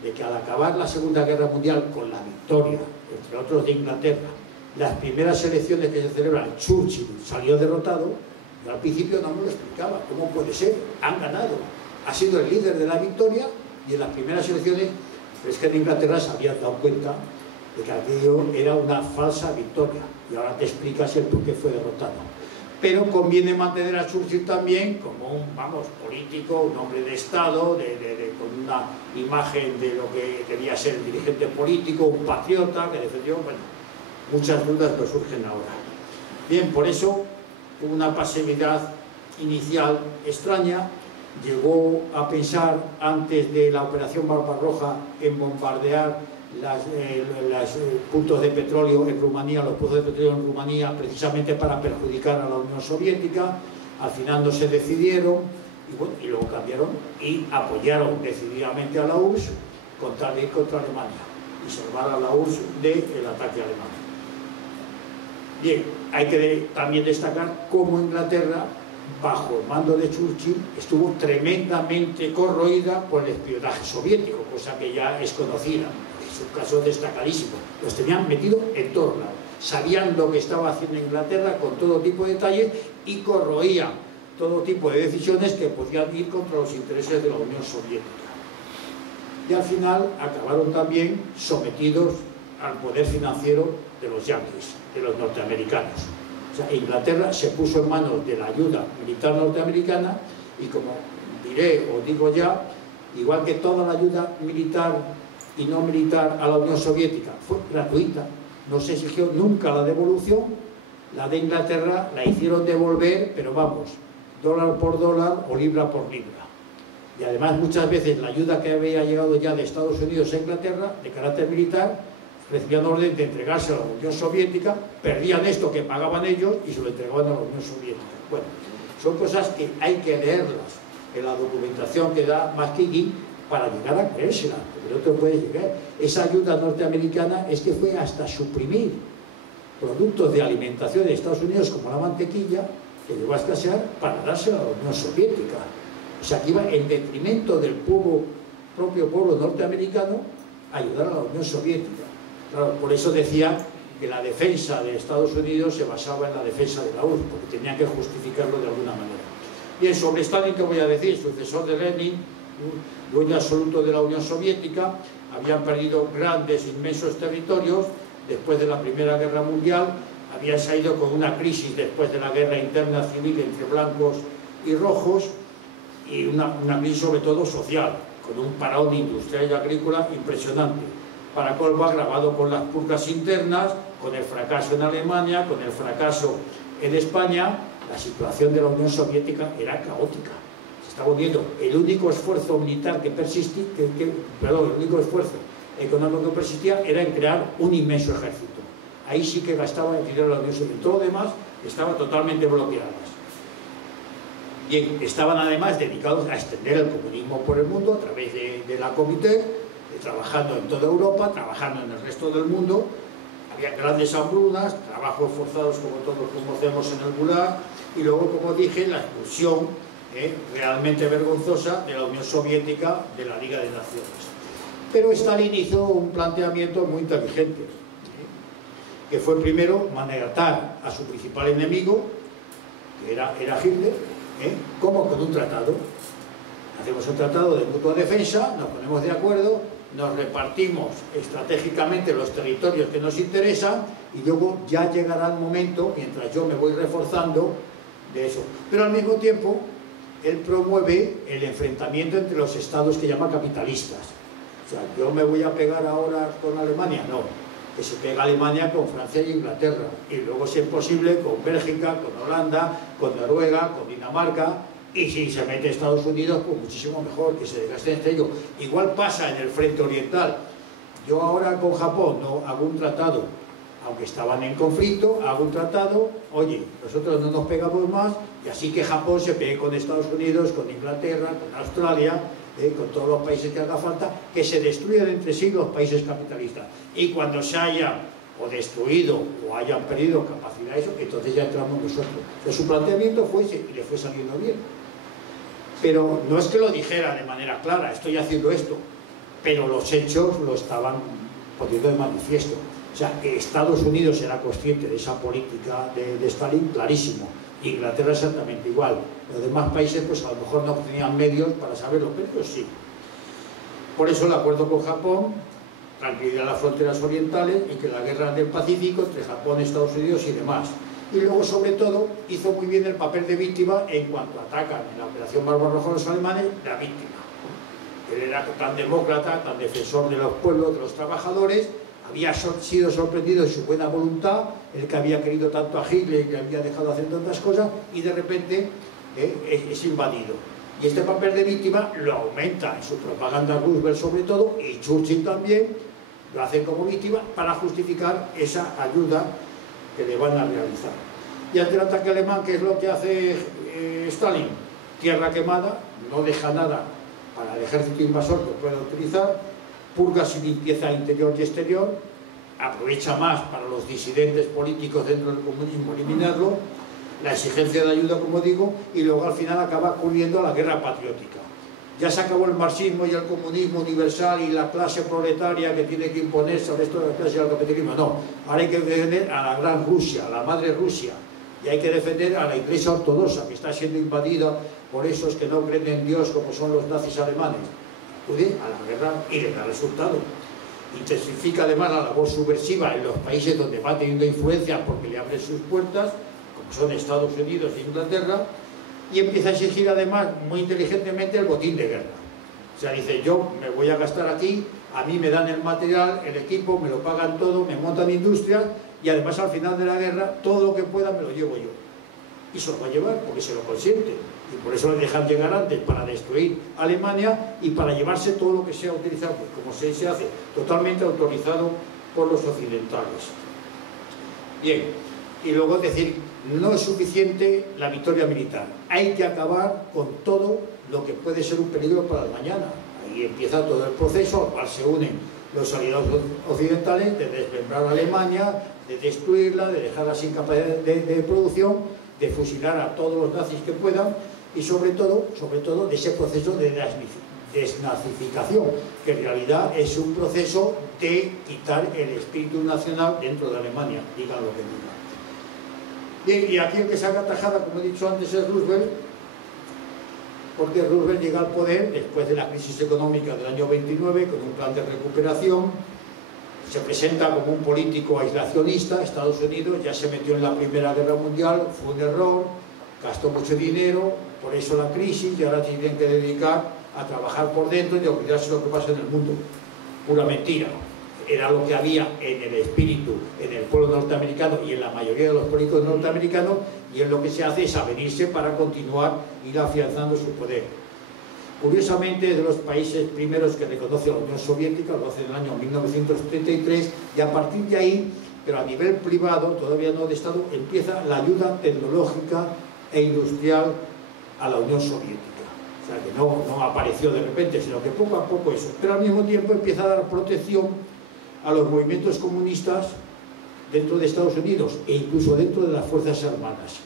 de que al acabar la Segunda Guerra Mundial con la victoria, entre otros de Inglaterra, las primeras elecciones que se celebran, Churchill salió derrotado, yo al principio no me lo explicaba. ¿Cómo puede ser? Han ganado. Ha sido el líder de la victoria y en las primeras elecciones, es que en Inglaterra se habían dado cuenta de que aquello era una falsa victoria. Y ahora te explicas el por qué fue derrotado. Pero conviene mantener a Churchill también como un, político, un hombre de Estado, con una imagen de lo que debía ser el dirigente político, un patriota que defendió, muchas dudas nos surgen ahora. Bien, por eso hubo una pasividad inicial extraña. Llegó a pensar antes de la operación Barbarroja en bombardear los puntos de petróleo en Rumanía, los pozos de petróleo en Rumanía, precisamente para perjudicar a la Unión Soviética. Al final no se decidieron, y, bueno, y luego cambiaron y apoyaron decididamente a la URSS con tal de ir contra Alemania y salvar a la URSS del ataque alemán. Bien, hay que también destacar cómo Inglaterra, bajo el mando de Churchill, estuvo tremendamente corroída por el espionaje soviético, cosa que ya es conocida, es un caso destacadísimo. Los tenían metidos en todos lados, sabían lo que estaba haciendo Inglaterra con todo tipo de detalles y corroían todo tipo de decisiones que podían ir contra los intereses de la Unión Soviética. Y al final acabaron también sometidos al poder financiero de los yanquis, de los norteamericanos. O sea, Inglaterra se puso en manos de la ayuda militar norteamericana y, como diré o digo ya, igual que toda la ayuda militar y no militar a la Unión Soviética fue gratuita, no se exigió nunca la devolución, la de Inglaterra la hicieron devolver, pero vamos, dólar por dólar o libra por libra. Y además muchas veces la ayuda que había llegado ya de Estados Unidos a Inglaterra, de carácter militar, recibían orden de entregarse a la Unión Soviética, perdían esto que pagaban ellos y se lo entregaban a la Unión Soviética. Bueno, son cosas que hay que leerlas en la documentación que da McKinney para llegar a creérsela, porque no te puedes llegar. Esa ayuda norteamericana es que fue hasta suprimir productos de alimentación de Estados Unidos como la mantequilla, que llegó a escasear, para dársela a la Unión Soviética. O sea, que iba en detrimento del propio pueblo norteamericano a ayudar a la Unión Soviética. Claro, por eso decía que la defensa de Estados Unidos se basaba en la defensa de la URSS, porque tenían que justificarlo de alguna manera. Bien, sobre Stalin, ¿qué voy a decir? Sucesor de Lenin, dueño absoluto de la Unión Soviética, habían perdido grandes, inmensos territorios después de la Primera Guerra Mundial, habían salido con una crisis después de la guerra interna civil entre blancos y rojos, y una crisis sobre todo social, con un parón industrial y agrícola impresionante. Para colmo, agravado con las purgas internas, con el fracaso en Alemania, con el fracaso en España, la situación de la Unión Soviética era caótica. Se estaba hundiendo. El único esfuerzo militar que persistía, el único esfuerzo económico que persistía era en crear un inmenso ejército. Ahí sí que gastaba el dinero de la Unión Soviética. Todo lo demás estaba totalmente bloqueado. Bien, estaban además dedicados a extender el comunismo por el mundo a través de la Comité, trabajando en toda Europa, trabajando en el resto del mundo. Había grandes hambrunas, trabajos forzados como todos conocemos en el Gulag, y luego, como dije, la expulsión realmente vergonzosa de la Unión Soviética de la Liga de Naciones. Pero Stalin hizo un planteamiento muy inteligente, que fue primero maniatar a su principal enemigo, que era Hitler, como con un tratado. Hacemos un tratado de mutua defensa, nos ponemos de acuerdo, nos repartimos estratégicamente los territorios que nos interesan y luego ya llegará el momento, mientras yo me voy reforzando, de eso. Pero al mismo tiempo, él promueve el enfrentamiento entre los estados que llama capitalistas. O sea, yo me voy a pegar ahora con Alemania, no. Que se pega Alemania con Francia e Inglaterra, y luego, si es posible, con Bélgica, con Holanda, con Noruega, con Dinamarca, y si se mete Estados Unidos, pues muchísimo mejor, que se desgaste entre ellos. Igual pasa en el frente oriental. Yo ahora con Japón no hago un tratado, aunque estaban en conflicto, hago un tratado, oye, nosotros no nos pegamos más, y así que Japón se pegue con Estados Unidos, con Inglaterra, con Australia, con todos los países que haga falta, que se destruyan entre sí los países capitalistas. Y cuando se haya o destruido o hayan perdido capacidad de eso, entonces ya entramos nosotros. Entonces, su planteamiento fue ese y le fue saliendo bien. Pero no es que lo dijera de manera clara, estoy haciendo esto, pero los hechos lo estaban poniendo de manifiesto. O sea, Estados Unidos era consciente de esa política de Stalin, clarísimo. Inglaterra exactamente igual. Los demás países pues a lo mejor no tenían medios para saberlo, pero ellos sí. Por eso el acuerdo con Japón, tranquilidad en las fronteras orientales y que la guerra del Pacífico entre Japón, Estados Unidos y demás. Y luego, sobre todo, hizo muy bien el papel de víctima en cuanto atacan en la Operación Barbarroja los alemanes, la víctima. Él era tan demócrata, tan defensor de los pueblos, de los trabajadores, había sido sorprendido en su buena voluntad, el que había querido tanto a Hitler, que había dejado hacer tantas cosas, y de repente es invadido. Y este papel de víctima lo aumenta en su propaganda Roosevelt sobre todo, y Churchill también, lo hacen como víctima para justificar esa ayuda que le van a realizar. Y ante el ataque alemán, ¿qué es lo que hace Stalin? tierra quemada, no deja nada para el ejército invasor que pueda utilizar, purgas y limpieza interior y exterior, aprovecha más para los disidentes políticos dentro del comunismo eliminarlo, la exigencia de ayuda, como digo, y luego al final acaba acudiendo a la guerra patriótica. Ya se acabó el marxismo y el comunismo universal y la clase proletaria que tiene que imponerse al resto de la clase del capitalismo. No, ahora hay que defender a la gran Rusia, a la madre Rusia, y hay que defender a la Iglesia ortodoxa, que está siendo invadida por esos que no creen en Dios, como son los nazis alemanes. Acude a la guerra y le da resultado. Intensifica además la labor subversiva en los países donde va teniendo influencia porque le abren sus puertas, como son Estados Unidos e Inglaterra, y empieza a exigir además muy inteligentemente el botín de guerra. O sea, dice, yo me voy a gastar aquí, a mí me dan el material, el equipo, me lo pagan todo, me montan industrias y además al final de la guerra todo lo que pueda me lo llevo yo. Y se lo va a llevar porque se lo consiente. Y por eso le dejan llegar antes para destruir Alemania y para llevarse todo lo que sea utilizado, como se hace, totalmente autorizado por los occidentales. Bien, y luego decir, no es suficiente la victoria militar, hay que acabar con todo lo que puede ser un peligro para el mañana. Ahí empieza todo el proceso, al cual se unen los aliados occidentales de desmembrar a Alemania, de destruirla, de dejarla sin capacidad de producción, de fusilar a todos los nazis que puedan y sobre todo de ese proceso de desnazificación, que en realidad es un proceso de quitar el espíritu nacional dentro de Alemania, digan lo que digan. Bien, y aquí el que saca tajada, como he dicho antes, es Roosevelt, porque Roosevelt llega al poder después de la crisis económica del año 29 con un plan de recuperación. Se presenta como un político aislacionista. Estados Unidos ya se metió en la Primera Guerra Mundial, fue un error, gastó mucho dinero, por eso la crisis, y ahora tienen que dedicar a trabajar por dentro y a olvidarse de lo que pasa en el mundo. Pura mentira. Era lo que había en el espíritu, en el pueblo norteamericano y en la mayoría de los políticos norteamericanos, y es lo que se hace es avenirse para continuar, ir afianzando su poder. Curiosamente, de los países primeros que reconoce la Unión Soviética, lo hace en el año 1933, y a partir de ahí, pero a nivel privado, todavía no de Estado, empieza la ayuda tecnológica e industrial a la Unión Soviética. O sea, que no apareció de repente, sino que poco a poco eso. Pero al mismo tiempo empieza a dar protección a los movimientos comunistas dentro de Estados Unidos e incluso dentro de las Fuerzas Armadas,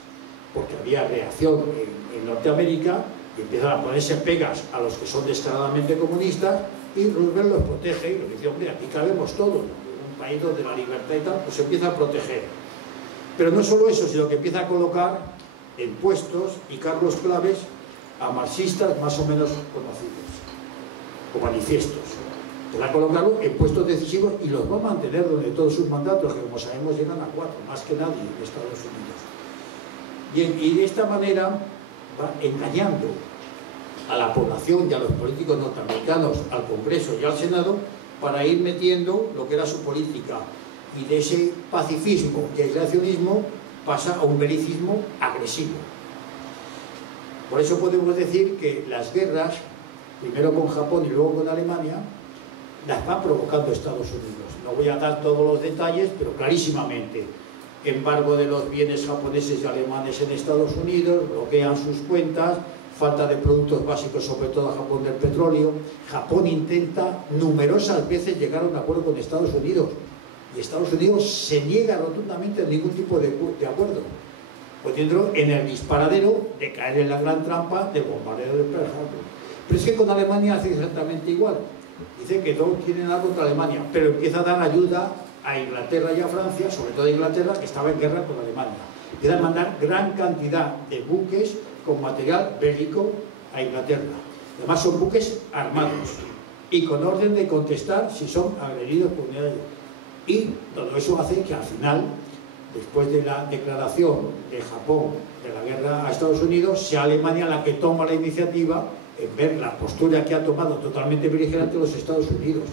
porque había reacción en Norteamérica y empiezan a ponerse pegas a los que son descaradamente comunistas, y Roosevelt los protege y les dice, hombre, aquí cabemos todos, un país donde la libertad y tal, pues se empieza a proteger. Pero no solo eso, sino que empieza a colocar en puestos y cargos claves a marxistas más o menos conocidos, o manifiestos. Va a colocarlo en puestos decisivos y los va a mantener durante todos sus mandatos, que como sabemos llegan a 4, más que nadie en Estados Unidos. Y de esta manera va engañando a la población y a los políticos norteamericanos, al Congreso y al Senado, para ir metiendo lo que era su política. Y de ese pacifismo y aislacionismo pasa a un belicismo agresivo. Por eso podemos decir que las guerras, primero con Japón y luego con Alemania, las va provocando Estados Unidos. No voy a dar todos los detalles, pero clarísimamente. Embargo de los bienes japoneses y alemanes en Estados Unidos, bloquean sus cuentas, falta de productos básicos, sobre todo a Japón del petróleo. Japón intenta numerosas veces llegar a un acuerdo con Estados Unidos, y Estados Unidos se niega rotundamente a ningún tipo de acuerdo, poniéndolo en el disparadero de caer en la gran trampa del bombardeo de Pearl Harbor. Pero es que con Alemania hace exactamente igual. Dice que no tiene nada contra Alemania, pero empieza a dar ayuda a Inglaterra y a Francia, sobre todo a Inglaterra, que estaba en guerra con Alemania. Empieza a mandar gran cantidad de buques con material bélico a Inglaterra. Además son buques armados y con orden de contestar si son agredidos por unidades. Y todo eso hace que al final, después de la declaración de Japón de la guerra a Estados Unidos, sea Alemania la que toma la iniciativa en ver la postura que ha tomado totalmente beligerante los Estados Unidos.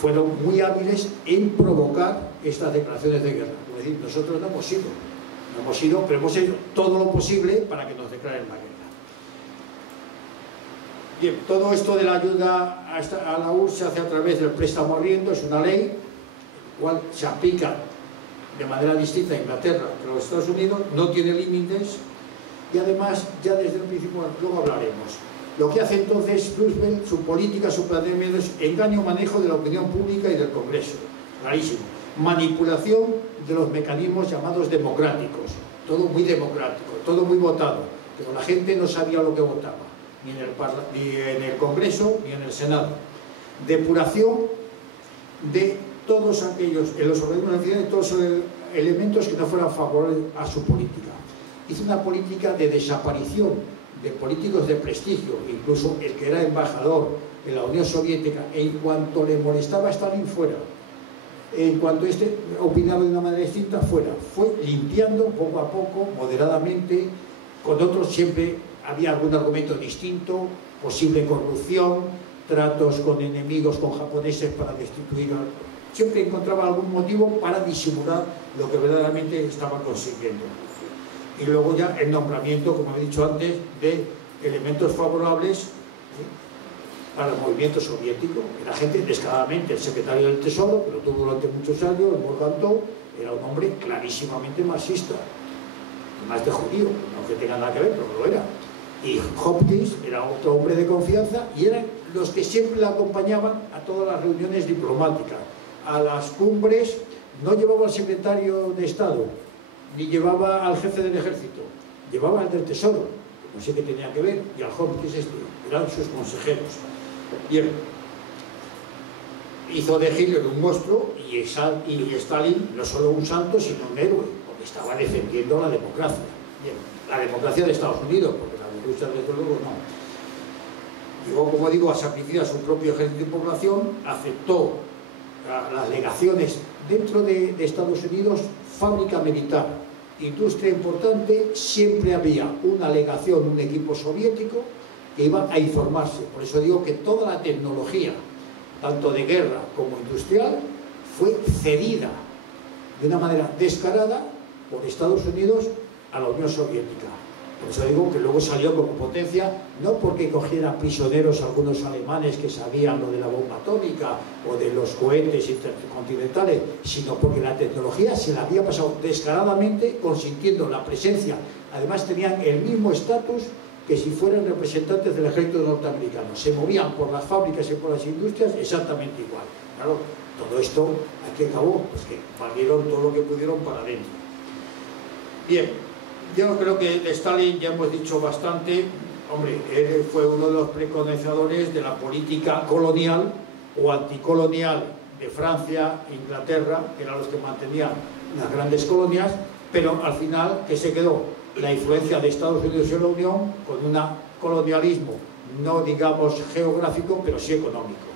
Fueron muy hábiles en provocar estas declaraciones de guerra. Es decir, nosotros no hemos ido, pero hemos hecho todo lo posible para que nos declaren la guerra. Bien, todo esto de la ayuda a la URSS se hace a través del préstamo a riendo, es una ley, el cual se aplica de manera distinta a Inglaterra que a los Estados Unidos, no tiene límites, y además, ya desde el principio, luego hablaremos. Lo que hace entonces Roosevelt, su política, su planteamiento es engaño, manejo de la opinión pública y del Congreso. Clarísimo. Manipulación de los mecanismos llamados democráticos. Todo muy democrático, todo muy votado. Pero la gente no sabía lo que votaba, ni en el Congreso ni en el Senado. Depuración de todos aquellos, en los organismos nacionales, todos los elementos que no fueran favorables a su política. Hizo una política de desaparición de políticos de prestigio, incluso el que era embajador en la Unión Soviética, en cuanto le molestaba Stalin, fuera. En cuanto este opinaba de una manera distinta, fuera. Fue limpiando poco a poco, moderadamente, con otros siempre había algún argumento distinto, posible corrupción, tratos con enemigos, con japoneses para destituir a... Siempre encontraba algún motivo para disimular lo que verdaderamente estaba consiguiendo. Y luego ya el nombramiento, como he dicho antes, de elementos favorables para el movimiento soviético. Era gente, descaradamente, el secretario del Tesoro, que lo tuvo durante muchos años, Morgenthau, era un hombre clarísimamente marxista, más de judío, no que tenga nada que ver, pero lo era. Y Hopkins era otro hombre de confianza, y eran los que siempre le acompañaban a todas las reuniones diplomáticas, a las cumbres. No llevaba al secretario de Estado, ni llevaba al jefe del ejército, llevaba al del Tesoro, no sé qué tenía que ver, y al Hopkins eran sus consejeros. Bien, hizo de Hitler un monstruo, y Stalin no solo un santo, sino un héroe, porque estaba defendiendo la democracia. Bien, la democracia de Estados Unidos, porque la de Rusia, desde luego, no. Llegó, como digo, a sacrificar a su propio ejército y población, aceptó las legaciones dentro de Estados Unidos, fábrica militar, industria importante, siempre había una legación, un equipo soviético que iba a informarse. Por eso digo que toda la tecnología, tanto de guerra como industrial, fue cedida de una manera descarada por Estados Unidos a la Unión Soviética. Por eso digo que luego salió como potencia, no porque cogiera prisioneros algunos alemanes que sabían lo de la bomba atómica o de los cohetes intercontinentales, sino porque la tecnología se la había pasado descaradamente, consintiendo la presencia. Además tenían el mismo estatus que si fueran representantes del ejército norteamericano. Se movían por las fábricas y por las industrias exactamente igual. Claro, todo esto, ¿a qué acabó? Pues que valieron todo lo que pudieron para adentro. Bien. Yo creo que de Stalin ya hemos dicho bastante. Hombre, él fue uno de los preconizadores de la política colonial o anticolonial de Francia, Inglaterra, que eran los que mantenían las grandes colonias, pero al final, ¿qué se quedó? La influencia de Estados Unidos en la Unión, con un colonialismo no digamos geográfico, pero sí económico.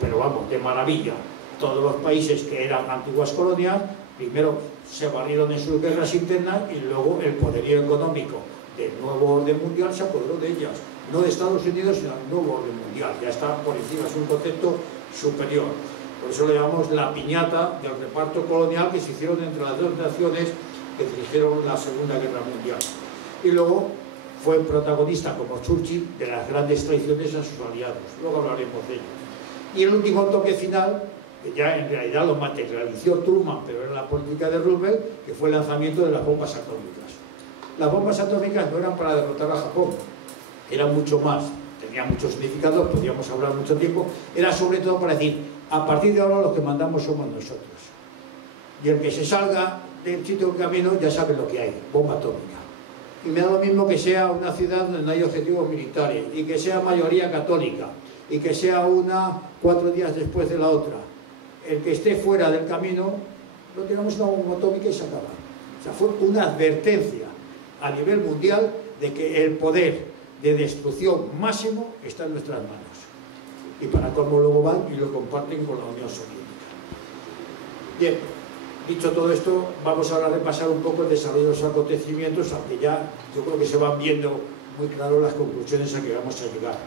Pero vamos, de maravilla. Todos los países que eran antiguas colonias, primero se valieron en sus guerras internas y luego el poderío económico del nuevo orden mundial se apoderó de ellas, no de Estados Unidos, sino del nuevo orden mundial. Ya está por encima, es un concepto superior. Por eso le llamamos la piñata del reparto colonial que se hicieron entre las dos naciones que dirigieron la Segunda Guerra Mundial. Y luego fue protagonista, como Churchill, de las grandes traiciones a sus aliados. Luego hablaremos de ello. Y el último toque final, que ya en realidad lo materializó Truman, pero era la política de Roosevelt, que fue el lanzamiento de las bombas atómicas. Las bombas atómicas no eran para derrotar a Japón, eran mucho más, tenían muchos significados, podríamos hablar mucho tiempo, era sobre todo para decir, a partir de ahora los que mandamos somos nosotros. Y el que se salga del sitio del camino ya sabe lo que hay, bomba atómica. Y me da lo mismo que sea una ciudad donde no hay objetivos militares, y que sea mayoría católica, y que sea una 4 días después de la otra. El que esté fuera del camino, lo tiramos una bomba atómica y se acaba. O sea, fue una advertencia a nivel mundial de que el poder de destrucción máximo está en nuestras manos. Y para cómo luego van y lo comparten con la Unión Soviética. Bien, dicho todo esto, vamos ahora a repasar un poco el desarrollo de los acontecimientos, aunque ya yo creo que se van viendo muy claro las conclusiones a que vamos a llegar.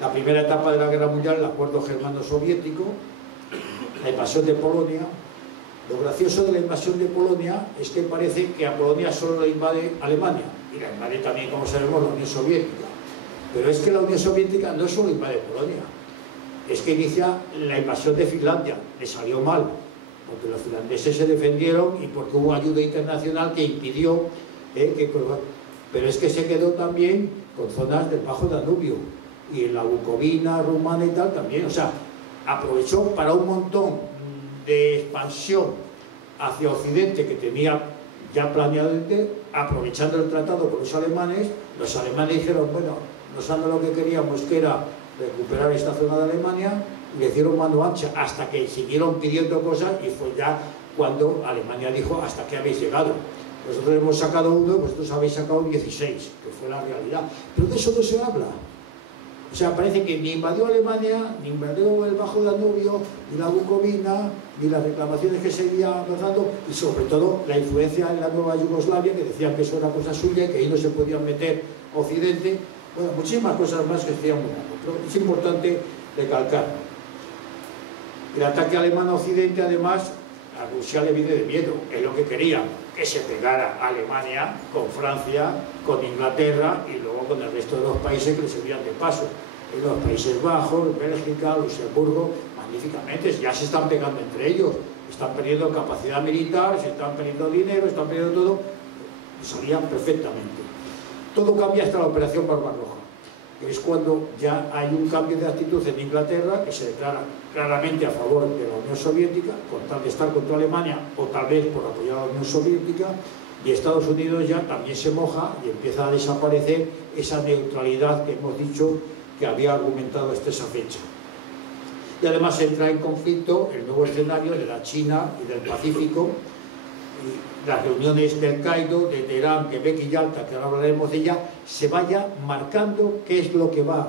La primera etapa de la Guerra Mundial, el acuerdo germano-soviético, la invasión de Polonia. Lo gracioso de la invasión de Polonia es que parece que a Polonia solo la invade Alemania, y la invade también, como sabemos, la Unión Soviética. Pero es que la Unión Soviética no solo invade Polonia, es que inicia la invasión de Finlandia. Le salió mal, porque los finlandeses se defendieron y porque hubo ayuda internacional que impidió que pero es que se quedó también con zonas del Bajo Danubio y en la Bucovina rumana y tal también, o sea, aprovechó para un montón de expansión hacia Occidente que tenía ya planeado, aprovechando el tratado con los alemanes dijeron, bueno, nosotros lo que queríamos que era recuperar esta zona de Alemania, y le hicieron mano ancha hasta que siguieron pidiendo cosas, y fue ya cuando Alemania dijo, ¿hasta qué habéis llegado? Nosotros hemos sacado uno, vosotros habéis sacado 16, que fue la realidad. Pero de eso no se habla. O sea, parece que ni invadió Alemania, ni invadió el Bajo Danubio, ni la Bucovina, ni las reclamaciones que seguían avanzando, y sobre todo la influencia en la nueva Yugoslavia, que decían que eso era cosa suya, que ahí no se podían meter Occidente. Bueno, muchísimas cosas más que estarían muy largo, pero es importante recalcar. El ataque alemán a Occidente, además, a Rusia le viene de miedo, es lo que querían, que se pegara Alemania con Francia, con Inglaterra y luego con el resto de los países que le servían de paso. En los Países Bajos, Bélgica, Luxemburgo, magníficamente, ya se están pegando entre ellos, están perdiendo capacidad militar, se están perdiendo dinero, están perdiendo todo, y salían perfectamente. Todo cambia hasta la Operación Barbarroja, que es cuando ya hay un cambio de actitud en Inglaterra, que se declara claramente a favor de la Unión Soviética, con tal de estar contra Alemania, o tal vez por apoyar a la Unión Soviética, y Estados Unidos ya también se moja y empieza a desaparecer esa neutralidad que hemos dicho que había argumentado hasta esa fecha. Y además entra en conflicto el nuevo escenario de la China y del Pacífico, y las reuniones del Cairo, de Teherán, Quebec y Yalta, que ahora hablaremos de ella, se vaya marcando qué es lo que va,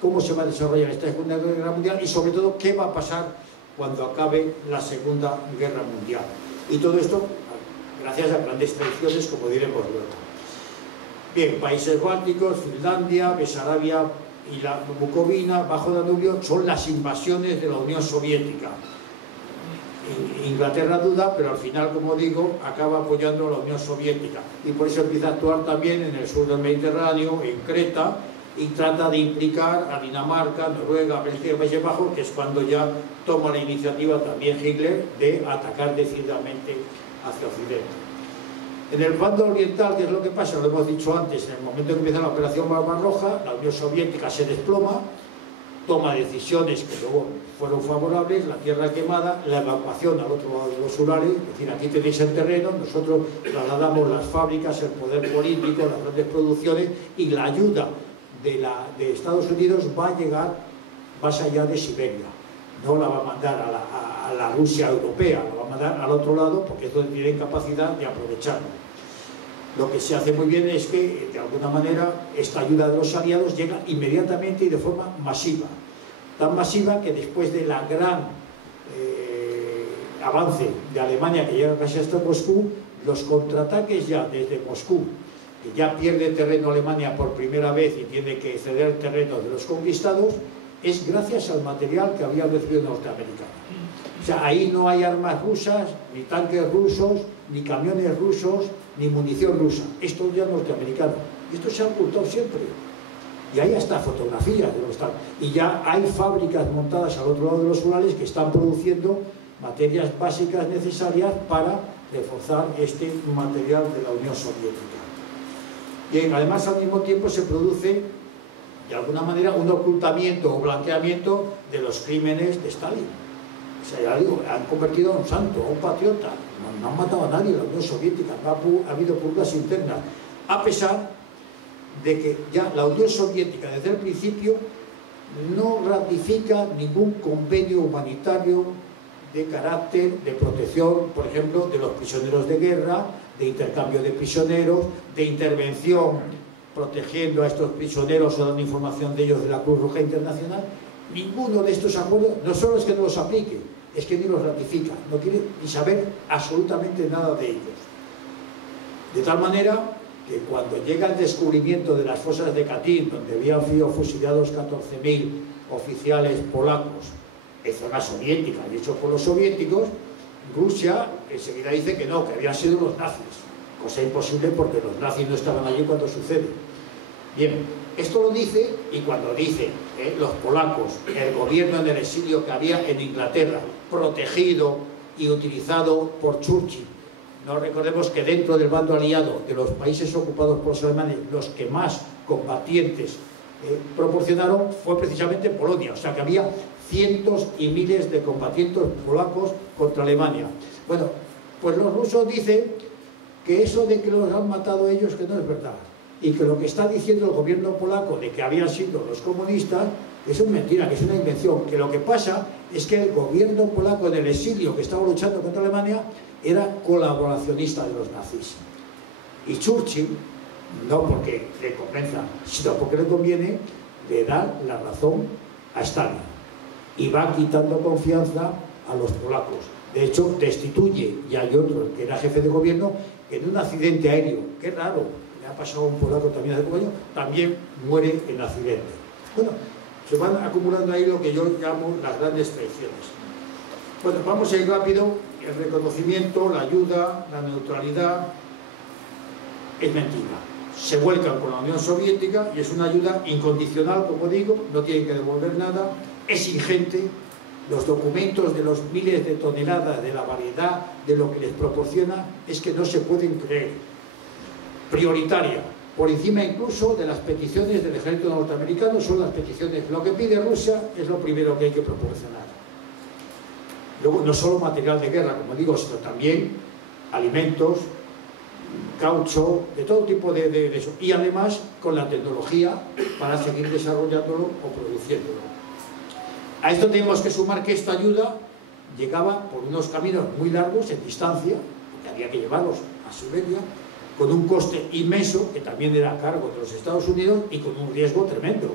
cómo se va a desarrollar esta Segunda Guerra Mundial y sobre todo qué va a pasar cuando acabe la Segunda Guerra Mundial. Y todo esto gracias a grandes tradiciones, como diremos luego. Bien, países bálticos, Finlandia, Besarabia y la Bucovina, Bajo Danubio, son las invasiones de la Unión Soviética. Inglaterra duda, pero al final, como digo, acaba apoyando a la Unión Soviética y por eso empieza a actuar también en el sur del Mediterráneo, en Creta, y trata de implicar a Dinamarca, Noruega, Bélgica y Países Bajos, que es cuando ya toma la iniciativa también Hitler de atacar decididamente hacia Occidente. En el bando oriental, ¿qué es lo que pasa? Lo hemos dicho antes, en el momento en que empieza la Operación Barbarroja, la Unión Soviética se desploma, toma decisiones que luego fueron favorables, la tierra quemada, la evacuación al otro lado de los Urales, es decir, aquí tenéis el terreno, nosotros trasladamos las fábricas, el poder político, las grandes producciones, y la ayuda de Estados Unidos va a llegar más allá de Siberia. No la va a mandar a la Rusia europea, la va a mandar al otro lado porque es donde tienen capacidad de aprovecharlo. Lo que se hace muy bien es que, de alguna manera, esta ayuda de los aliados llega inmediatamente y de forma masiva. Tan masiva que después de la gran avance de Alemania, que llega casi hasta Moscú, los contraataques ya desde Moscú, que ya pierde terreno Alemania por primera vez y tiene que ceder el terreno de los conquistados, es gracias al material que había recibido norteamericano. O sea, ahí no hay armas rusas, ni tanques rusos, ni camiones rusos, ni munición rusa. Esto ya es norteamericano. Y esto se ha ocultado siempre. Y hay hasta fotografías de los tanques. Y ya hay fábricas montadas al otro lado de los Urales que están produciendo materias básicas necesarias para reforzar este material de la Unión Soviética. Y además al mismo tiempo se produce de alguna manera un ocultamiento o blanqueamiento de los crímenes de Stalin. O sea, ya digo, han convertido a un santo, a un patriota. No han matado a nadie en la Unión Soviética, ha habido purgas internas. A pesar de que ya la Unión Soviética desde el principio no ratifica ningún convenio humanitario de carácter de protección, por ejemplo, de los prisioneros de guerra, de intercambio de prisioneros, de intervención protegiendo a estos prisioneros o dando información de ellos de la Cruz Roja Internacional. Ninguno de estos acuerdos, no solo es que no los aplique, es que ni los ratifica, no quiere ni saber absolutamente nada de ellos. De tal manera que cuando llega el descubrimiento de las fosas de Katyn, donde habían sido fusilados 14.000 oficiales polacos en zona soviética y hechos por los soviéticos, Rusia enseguida dice que no, que habían sido los nazis, cosa imposible porque los nazis no estaban allí cuando sucede. Bien, esto lo dice, y cuando dice los polacos, el gobierno en el exilio que había en Inglaterra, protegido y utilizado por Churchill, No recordemos que dentro del bando aliado de los países ocupados por los alemanes, los que más combatientes proporcionaron fue precisamente Polonia. O sea que había cientos y miles de combatientes polacos contra Alemania. Bueno, pues los rusos dicen que eso de que los han matado ellos, que no es verdad. Y que lo que está diciendo el gobierno polaco de que habían sido los comunistas, eso es mentira, que es una invención. Que lo que pasa es que el gobierno polaco del exilio que estaba luchando contra Alemania era colaboracionista de los nazis. Y Churchill, no porque le convenza, sino porque le conviene, le da la razón a Stalin. Y va quitando confianza a los polacos. De hecho, destituye, y hay otro, que era jefe de gobierno, en un accidente aéreo. Qué raro, le ha pasado a un polaco también hace poco año, también muere en accidente. Bueno, se van acumulando ahí lo que yo llamo las grandes traiciones. Bueno, vamos a ir rápido. El reconocimiento, la ayuda, la neutralidad, es mentira. Se vuelcan con la Unión Soviética y es una ayuda incondicional, como digo, no tienen que devolver nada, es ingente. Los documentos de los miles de toneladas, de la variedad de lo que les proporciona, es que no se pueden creer. Prioritaria, por encima incluso de las peticiones del ejército norteamericano, son las peticiones. Lo que pide Rusia es lo primero que hay que proporcionar. Luego, no solo material de guerra, como digo, sino también alimentos, caucho, de todo tipo de eso. Y además, con la tecnología para seguir desarrollándolo o produciéndolo. A esto tenemos que sumar que esta ayuda llegaba por unos caminos muy largos en distancia, porque había que llevarlos a Siberia, con un coste inmenso, que también era a cargo de los Estados Unidos, y con un riesgo tremendo,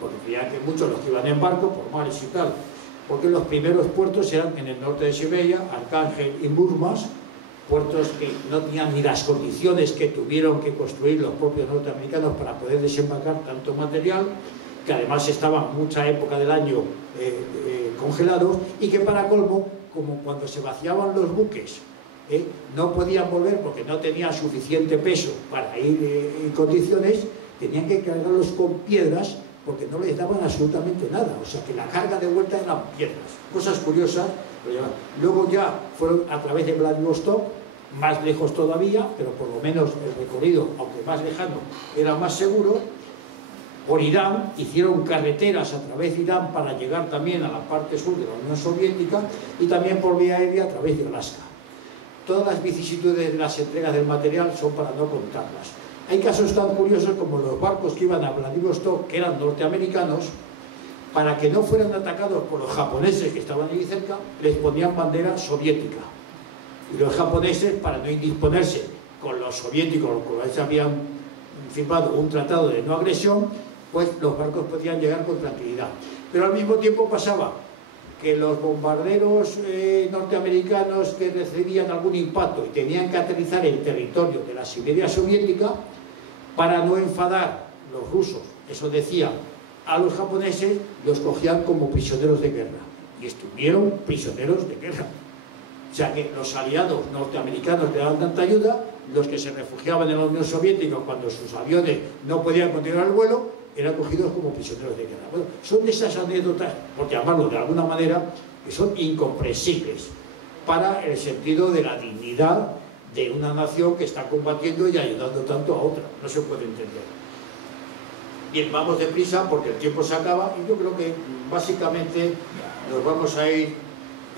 porque creían que muchos los que iban en barco, por mares y tal, porque los primeros puertos eran en el norte de Siberia, Arcángel y Murmansk, puertos que no tenían ni las condiciones que tuvieron que construir los propios norteamericanos para poder desembarcar tanto material, que además estaban mucha época del año congelados, y que para colmo, como cuando se vaciaban los buques, no podían volver porque no tenían suficiente peso para ir en condiciones, tenían que cargarlos con piedras porque no les daban absolutamente nada. O sea que la carga de vuelta eran piedras. Cosas curiosas. Luego ya fueron a través de Vladivostok, más lejos todavía, pero por lo menos el recorrido, aunque más lejano, era más seguro. Por Irán, hicieron carreteras a través de Irán para llegar también a la parte sur de la Unión Soviética, y también por vía aérea a través de Alaska. Todas las vicisitudes de las entregas del material son para no contarlas. Hay casos tan curiosos como los barcos que iban a Vladivostok, que eran norteamericanos, para que no fueran atacados por los japoneses que estaban allí cerca, les ponían bandera soviética. Y los japoneses, para no indisponerse con los soviéticos, con los que habían firmado un tratado de no agresión, pues los barcos podían llegar con tranquilidad. Pero al mismo tiempo pasaba que los bombarderos norteamericanos que recibían algún impacto y tenían que aterrizar en territorio de la Siberia soviética, para no enfadar los rusos, eso decía, a los japoneses, los cogían como prisioneros de guerra. Y estuvieron prisioneros de guerra. O sea que los aliados norteamericanos le daban tanta ayuda, los que se refugiaban en la Unión Soviética cuando sus aviones no podían continuar el vuelo, eran cogidos como prisioneros de guerra. Bueno, son de esas anécdotas, por llamarlo de alguna manera, que son incomprensibles para el sentido de la dignidad de una nación que está combatiendo y ayudando tanto a otra. No se puede entender. Bien, vamos deprisa porque el tiempo se acaba y yo creo que básicamente nos vamos a ir.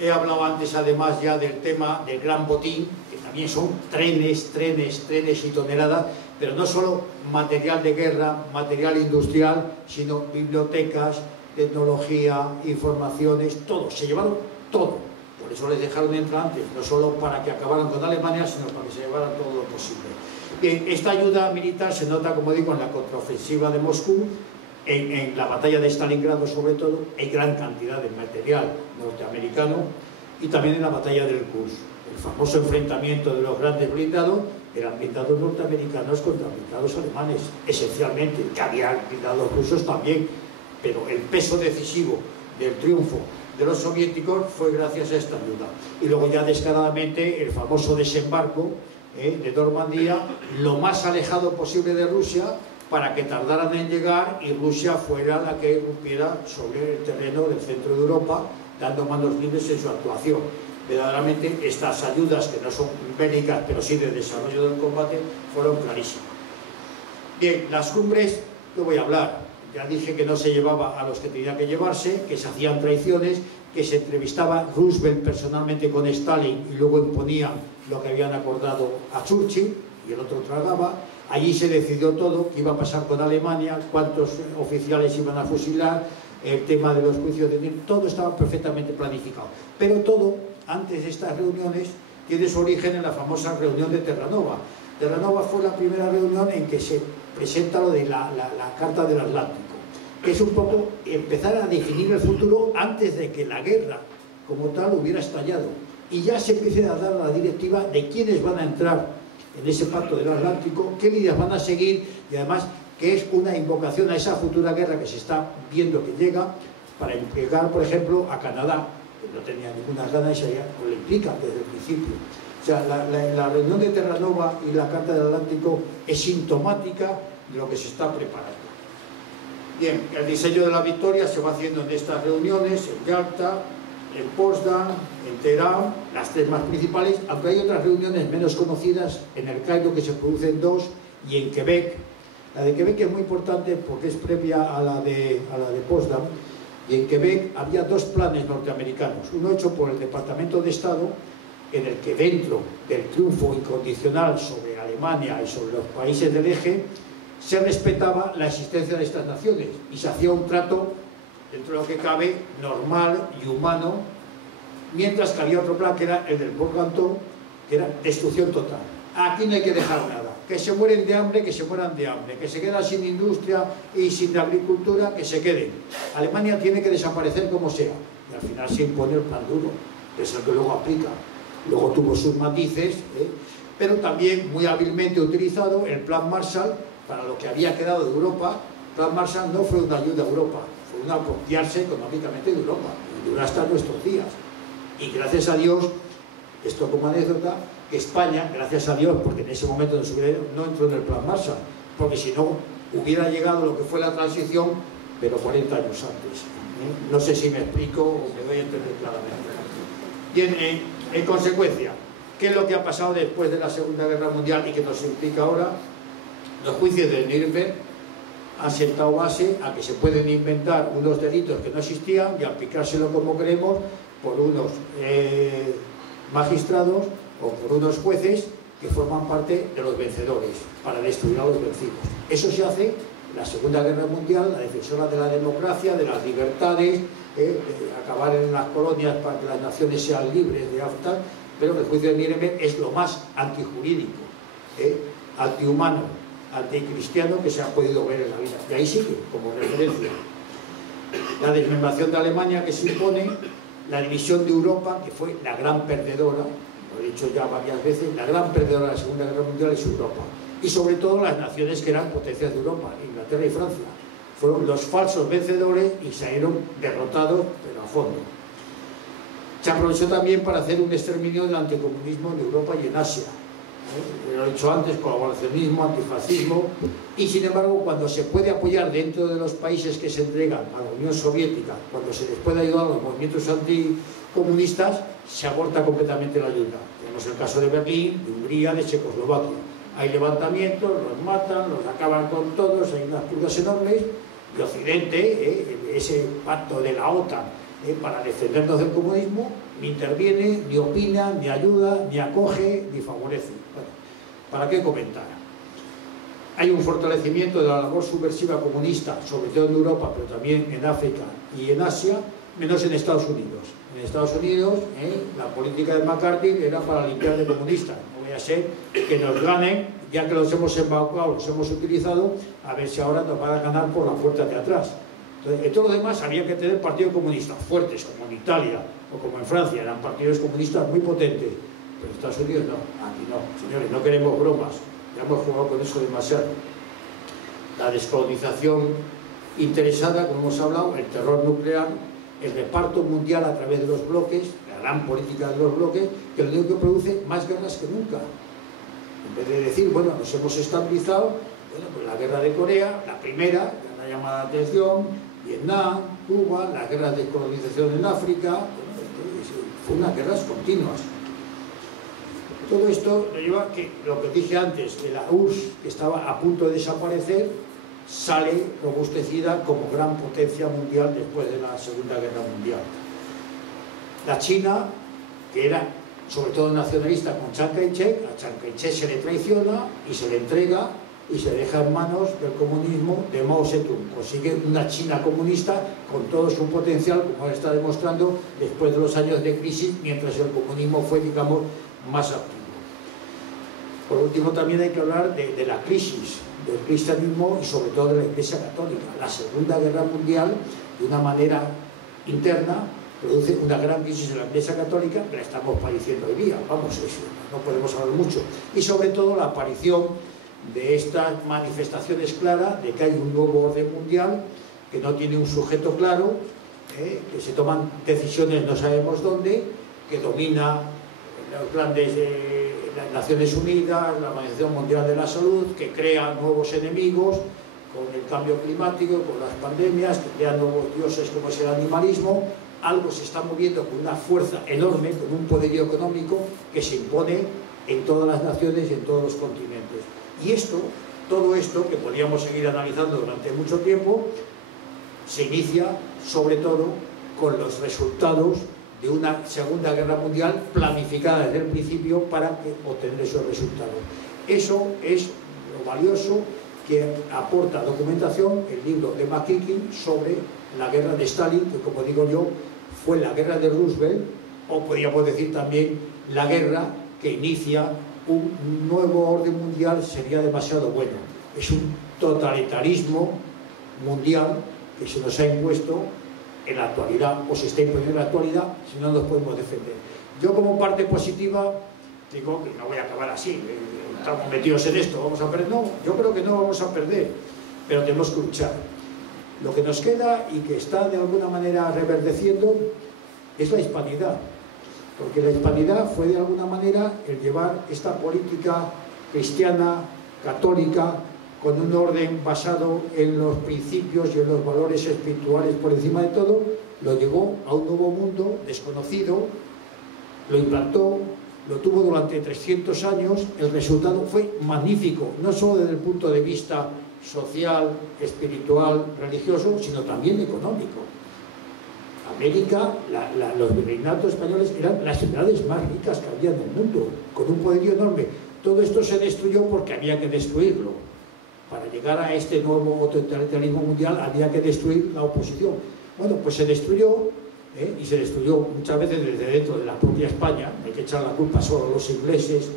He hablado antes además ya del tema del gran botín, que también son trenes y toneladas, pero no solo material de guerra, material industrial, sino bibliotecas, tecnología, informaciones, todo. Se llevaron todo. Por eso les dejaron entrar antes, no solo para que acabaran con Alemania, sino para que se llevaran todo lo posible. Bien, esta ayuda militar se nota, como digo, en la contraofensiva de Moscú, en la batalla de Stalingrado sobre todo, hay gran cantidad de material norteamericano, y también en la batalla del Kursk. El famoso enfrentamiento de los grandes blindados eran blindados norteamericanos contra blindados alemanes, esencialmente, que había blindados rusos también, pero el peso decisivo del triunfo de los soviéticos fue gracias a esta ayuda. Y luego ya descaradamente el famoso desembarco de Normandía, lo más alejado posible de Rusia, para que tardaran en llegar y Rusia fuera la que irrumpiera sobre el terreno del centro de Europa, dando manos libres en su actuación. verdaderamente estas ayudas, que no son bélicas, pero sí de desarrollo del combate, fueron clarísimas. Bien, las cumbres, no voy a hablar. Ya dije que no se llevaba a los que tenía que llevarse, que se hacían traiciones, que se entrevistaba Roosevelt personalmente con Stalin y luego imponían lo que habían acordado a Churchill y el otro tragaba. Allí se decidió todo, qué iba a pasar con Alemania, cuántos oficiales iban a fusilar, el tema de los juicios de nivel, todo estaba perfectamente planificado. Pero todo, antes de estas reuniones, tiene su origen en la famosa reunión de Terranova. Terranova fue la primera reunión en que se presenta lo de la Carta del Atlántico, que es un poco empezar a definir el futuro antes de que la guerra como tal hubiera estallado. Y ya se empieza a dar la directiva de quiénes van a entrar en ese pacto del Atlántico, qué líneas van a seguir y además que es una invocación a esa futura guerra que se está viendo que llega para implicar, por ejemplo, a Canadá, que no tenía ninguna ganas y pues le implica desde el principio. O sea, la reunión de Terranova y la Carta del Atlántico es sintomática de lo que se está preparando. Bien, el diseño de la victoria se va haciendo en estas reuniones, en Yalta, en Potsdam, en Teherán, las tres más principales, aunque hay otras reuniones menos conocidas, en el Cairo, que se producen dos, y en Quebec. La de Quebec es muy importante porque es previa a la de Potsdam, y en Quebec había dos planes norteamericanos, uno hecho por el Departamento de Estado, en el que dentro del triunfo incondicional sobre Alemania y sobre los países del eje, se respetaba la existencia de estas naciones y se hacía un trato, dentro de lo que cabe, normal y humano, mientras que había otro plan que era el del Morganton, que era destrucción total. Aquí no hay que dejar nada. Que se mueren de hambre, que se mueran de hambre. Que se quedan sin industria y sin agricultura, que se queden. Alemania tiene que desaparecer como sea. Y al final se impone el plan duro, que es el que luego aplica. Luego tuvo sus matices, pero también muy hábilmente utilizado el plan Marshall para lo que había quedado de Europa. El plan Marshall no fue una ayuda a Europa, fue una apropiarse económicamente de Europa, y dura hasta nuestros días. Y gracias a Dios, esto como anécdota, que España, gracias a Dios, porque en ese momento no entró en el plan Marshall, porque si no hubiera llegado lo que fue la transición, pero 40 años antes. No sé si me explico o me doy a entender claramente. Bien, en consecuencia, ¿qué es lo que ha pasado después de la Segunda Guerra Mundial y que nos implica ahora? Los juicios de Nuremberg han sentado base a que se pueden inventar unos delitos que no existían y aplicárselo como queremos por unos magistrados o por unos jueces que forman parte de los vencedores para destruir a los vencidos. Eso se hace en la Segunda Guerra Mundial, la defensora de la democracia, de las libertades, de acabar en las colonias para que las naciones sean libres de aftar, pero el juicio de Nuremberg es lo más antijurídico, antihumano, anticristiano que se ha podido ver en la vida. Y ahí sigue como referencia. La desmembración de Alemania que se impone, la división de Europa, que fue la gran perdedora, lo he dicho ya varias veces, la gran perdedora de la Segunda Guerra Mundial es Europa. Y sobre todo las naciones que eran potencias de Europa, Inglaterra y Francia. Fueron los falsos vencedores y salieron derrotados, pero a fondo. Se aprovechó también para hacer un exterminio del anticomunismo en Europa y en Asia. Lo he dicho antes, colaboracionismo, antifascismo, y sin embargo cuando se puede apoyar dentro de los países que se entregan a la Unión Soviética, cuando se les puede ayudar a los movimientos anticomunistas, se aborta completamente la ayuda. Tenemos el caso de Berlín, de Hungría, de Checoslovaquia. Hay levantamientos, los matan, los acaban con todos, hay unas purgas enormes, y Occidente, ese pacto de la OTAN para defendernos del comunismo, ni interviene, ni opina, ni ayuda, ni acoge, ni favorece. Bueno, ¿para qué comentar? Hay un fortalecimiento de la labor subversiva comunista, sobre todo en Europa, pero también en África y en Asia, menos en Estados Unidos. En Estados Unidos, la política de McCarthy era para limpiar de comunistas. No vaya a ser que nos ganen, ya que los hemos embaucado, los hemos utilizado, a ver si ahora nos van a ganar por la puerta de atrás. Entonces, en todo lo demás había que tener partidos comunistas fuertes, como en Italia o como en Francia, eran partidos comunistas muy potentes. Pero en Estados Unidos no, aquí no. Señores, no queremos bromas, ya hemos jugado con eso demasiado. La descolonización interesada, como hemos hablado, el terror nuclear, el reparto mundial a través de los bloques, la gran política de los bloques, que lo único que produce más guerras que nunca. En vez de decir, bueno, nos hemos estabilizado, bueno, pues la guerra de Corea, la primera, la llamada atención, Vietnam, Cuba, las guerras de colonización en África, bueno, fue unas guerras continuas. Todo esto lo lleva a que, lo que dije antes, que la URSS, que estaba a punto de desaparecer, sale robustecida como gran potencia mundial después de la Segunda Guerra Mundial. La China, que era sobre todo nacionalista con Chiang Kai-shek, a Chiang Kai-shek se le traiciona y se le entrega y se deja en manos del comunismo de Mao Zedong. Consigue una China comunista con todo su potencial, como ahora está demostrando, después de los años de crisis, mientras el comunismo fue, digamos, más activo. Por último, también hay que hablar de la crisis del cristianismo y sobre todo de la Iglesia Católica. La Segunda Guerra Mundial, de una manera interna, produce una gran crisis en la Iglesia Católica, que la estamos padeciendo hoy día, vamos, eso, no podemos hablar mucho. Y sobre todo la aparición de estas manifestaciones claras de que hay un nuevo orden mundial, que no tiene un sujeto claro, que se toman decisiones no sabemos dónde, que domina los grandes las Naciones Unidas, la Organización Mundial de la Salud, que crea nuevos enemigos con el cambio climático, con las pandemias, que crea nuevos dioses como es el animalismo. Algo se está moviendo con una fuerza enorme, con un poderío económico que se impone en todas las naciones y en todos los continentes. Y esto, todo esto, que podríamos seguir analizando durante mucho tiempo, se inicia sobre todo con los resultados de una Segunda Guerra Mundial planificada desde el principio para obtener esos resultados. Eso es lo valioso que aporta documentación el libro de McKinney sobre la guerra de Stalin, que como digo yo, fue la guerra de Roosevelt, o podríamos decir también la guerra que inicia un nuevo orden mundial, sería demasiado bueno. Es un totalitarismo mundial que se nos ha impuesto en la actualidad, o se está imponiendo en la actualidad, si no nos podemos defender. Yo como parte positiva digo que no voy a acabar así, estamos metidos en esto, vamos a perder. No, yo creo que no vamos a perder, pero tenemos que luchar. Lo que nos queda y que está de alguna manera reverdeciendo es la hispanidad, porque la hispanidad fue de alguna manera el llevar esta política cristiana, católica, con un orden basado en los principios y en los valores espirituales por encima de todo, lo llevó a un nuevo mundo desconocido, lo implantó, lo tuvo durante 300 años, el resultado fue magnífico, no solo desde el punto de vista social, espiritual, religioso, sino también económico. América, los virreinatos españoles eran las ciudades más ricas que había en el mundo, con un poderío enorme. Todo esto se destruyó porque había que destruirlo. Para llegar a este nuevo totalitarismo mundial había que destruir la oposición. Bueno, pues se destruyó, y se destruyó muchas veces desde dentro de la propia España. No hay que echar la culpa solo a los ingleses,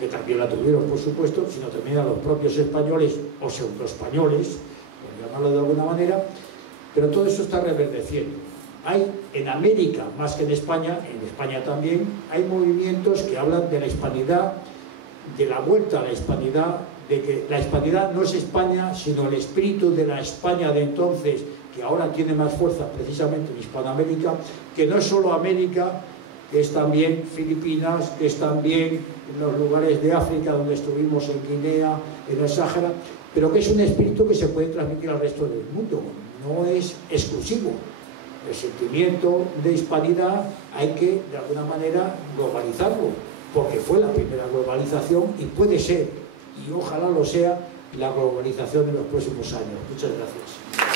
que también la tuvieron, por supuesto, sino también a los propios españoles, o pseudo-españoles, por llamarlo de alguna manera, pero todo eso está reverdeciendo. Hay en América, más que en España también, hay movimientos que hablan de la hispanidad, de la vuelta a la hispanidad, de que la hispanidad no es España, sino el espíritu de la España de entonces, que ahora tiene más fuerza precisamente en Hispanoamérica, que no es solo América, que es también Filipinas, que es también en los lugares de África donde estuvimos, en Guinea, en el Sáhara, pero que es un espíritu que se puede transmitir al resto del mundo, no es exclusivo. El sentimiento de hispanidad hay que, de alguna manera, globalizarlo, porque fue la primera globalización y puede ser, y ojalá lo sea, la globalización en los próximos años. Muchas gracias.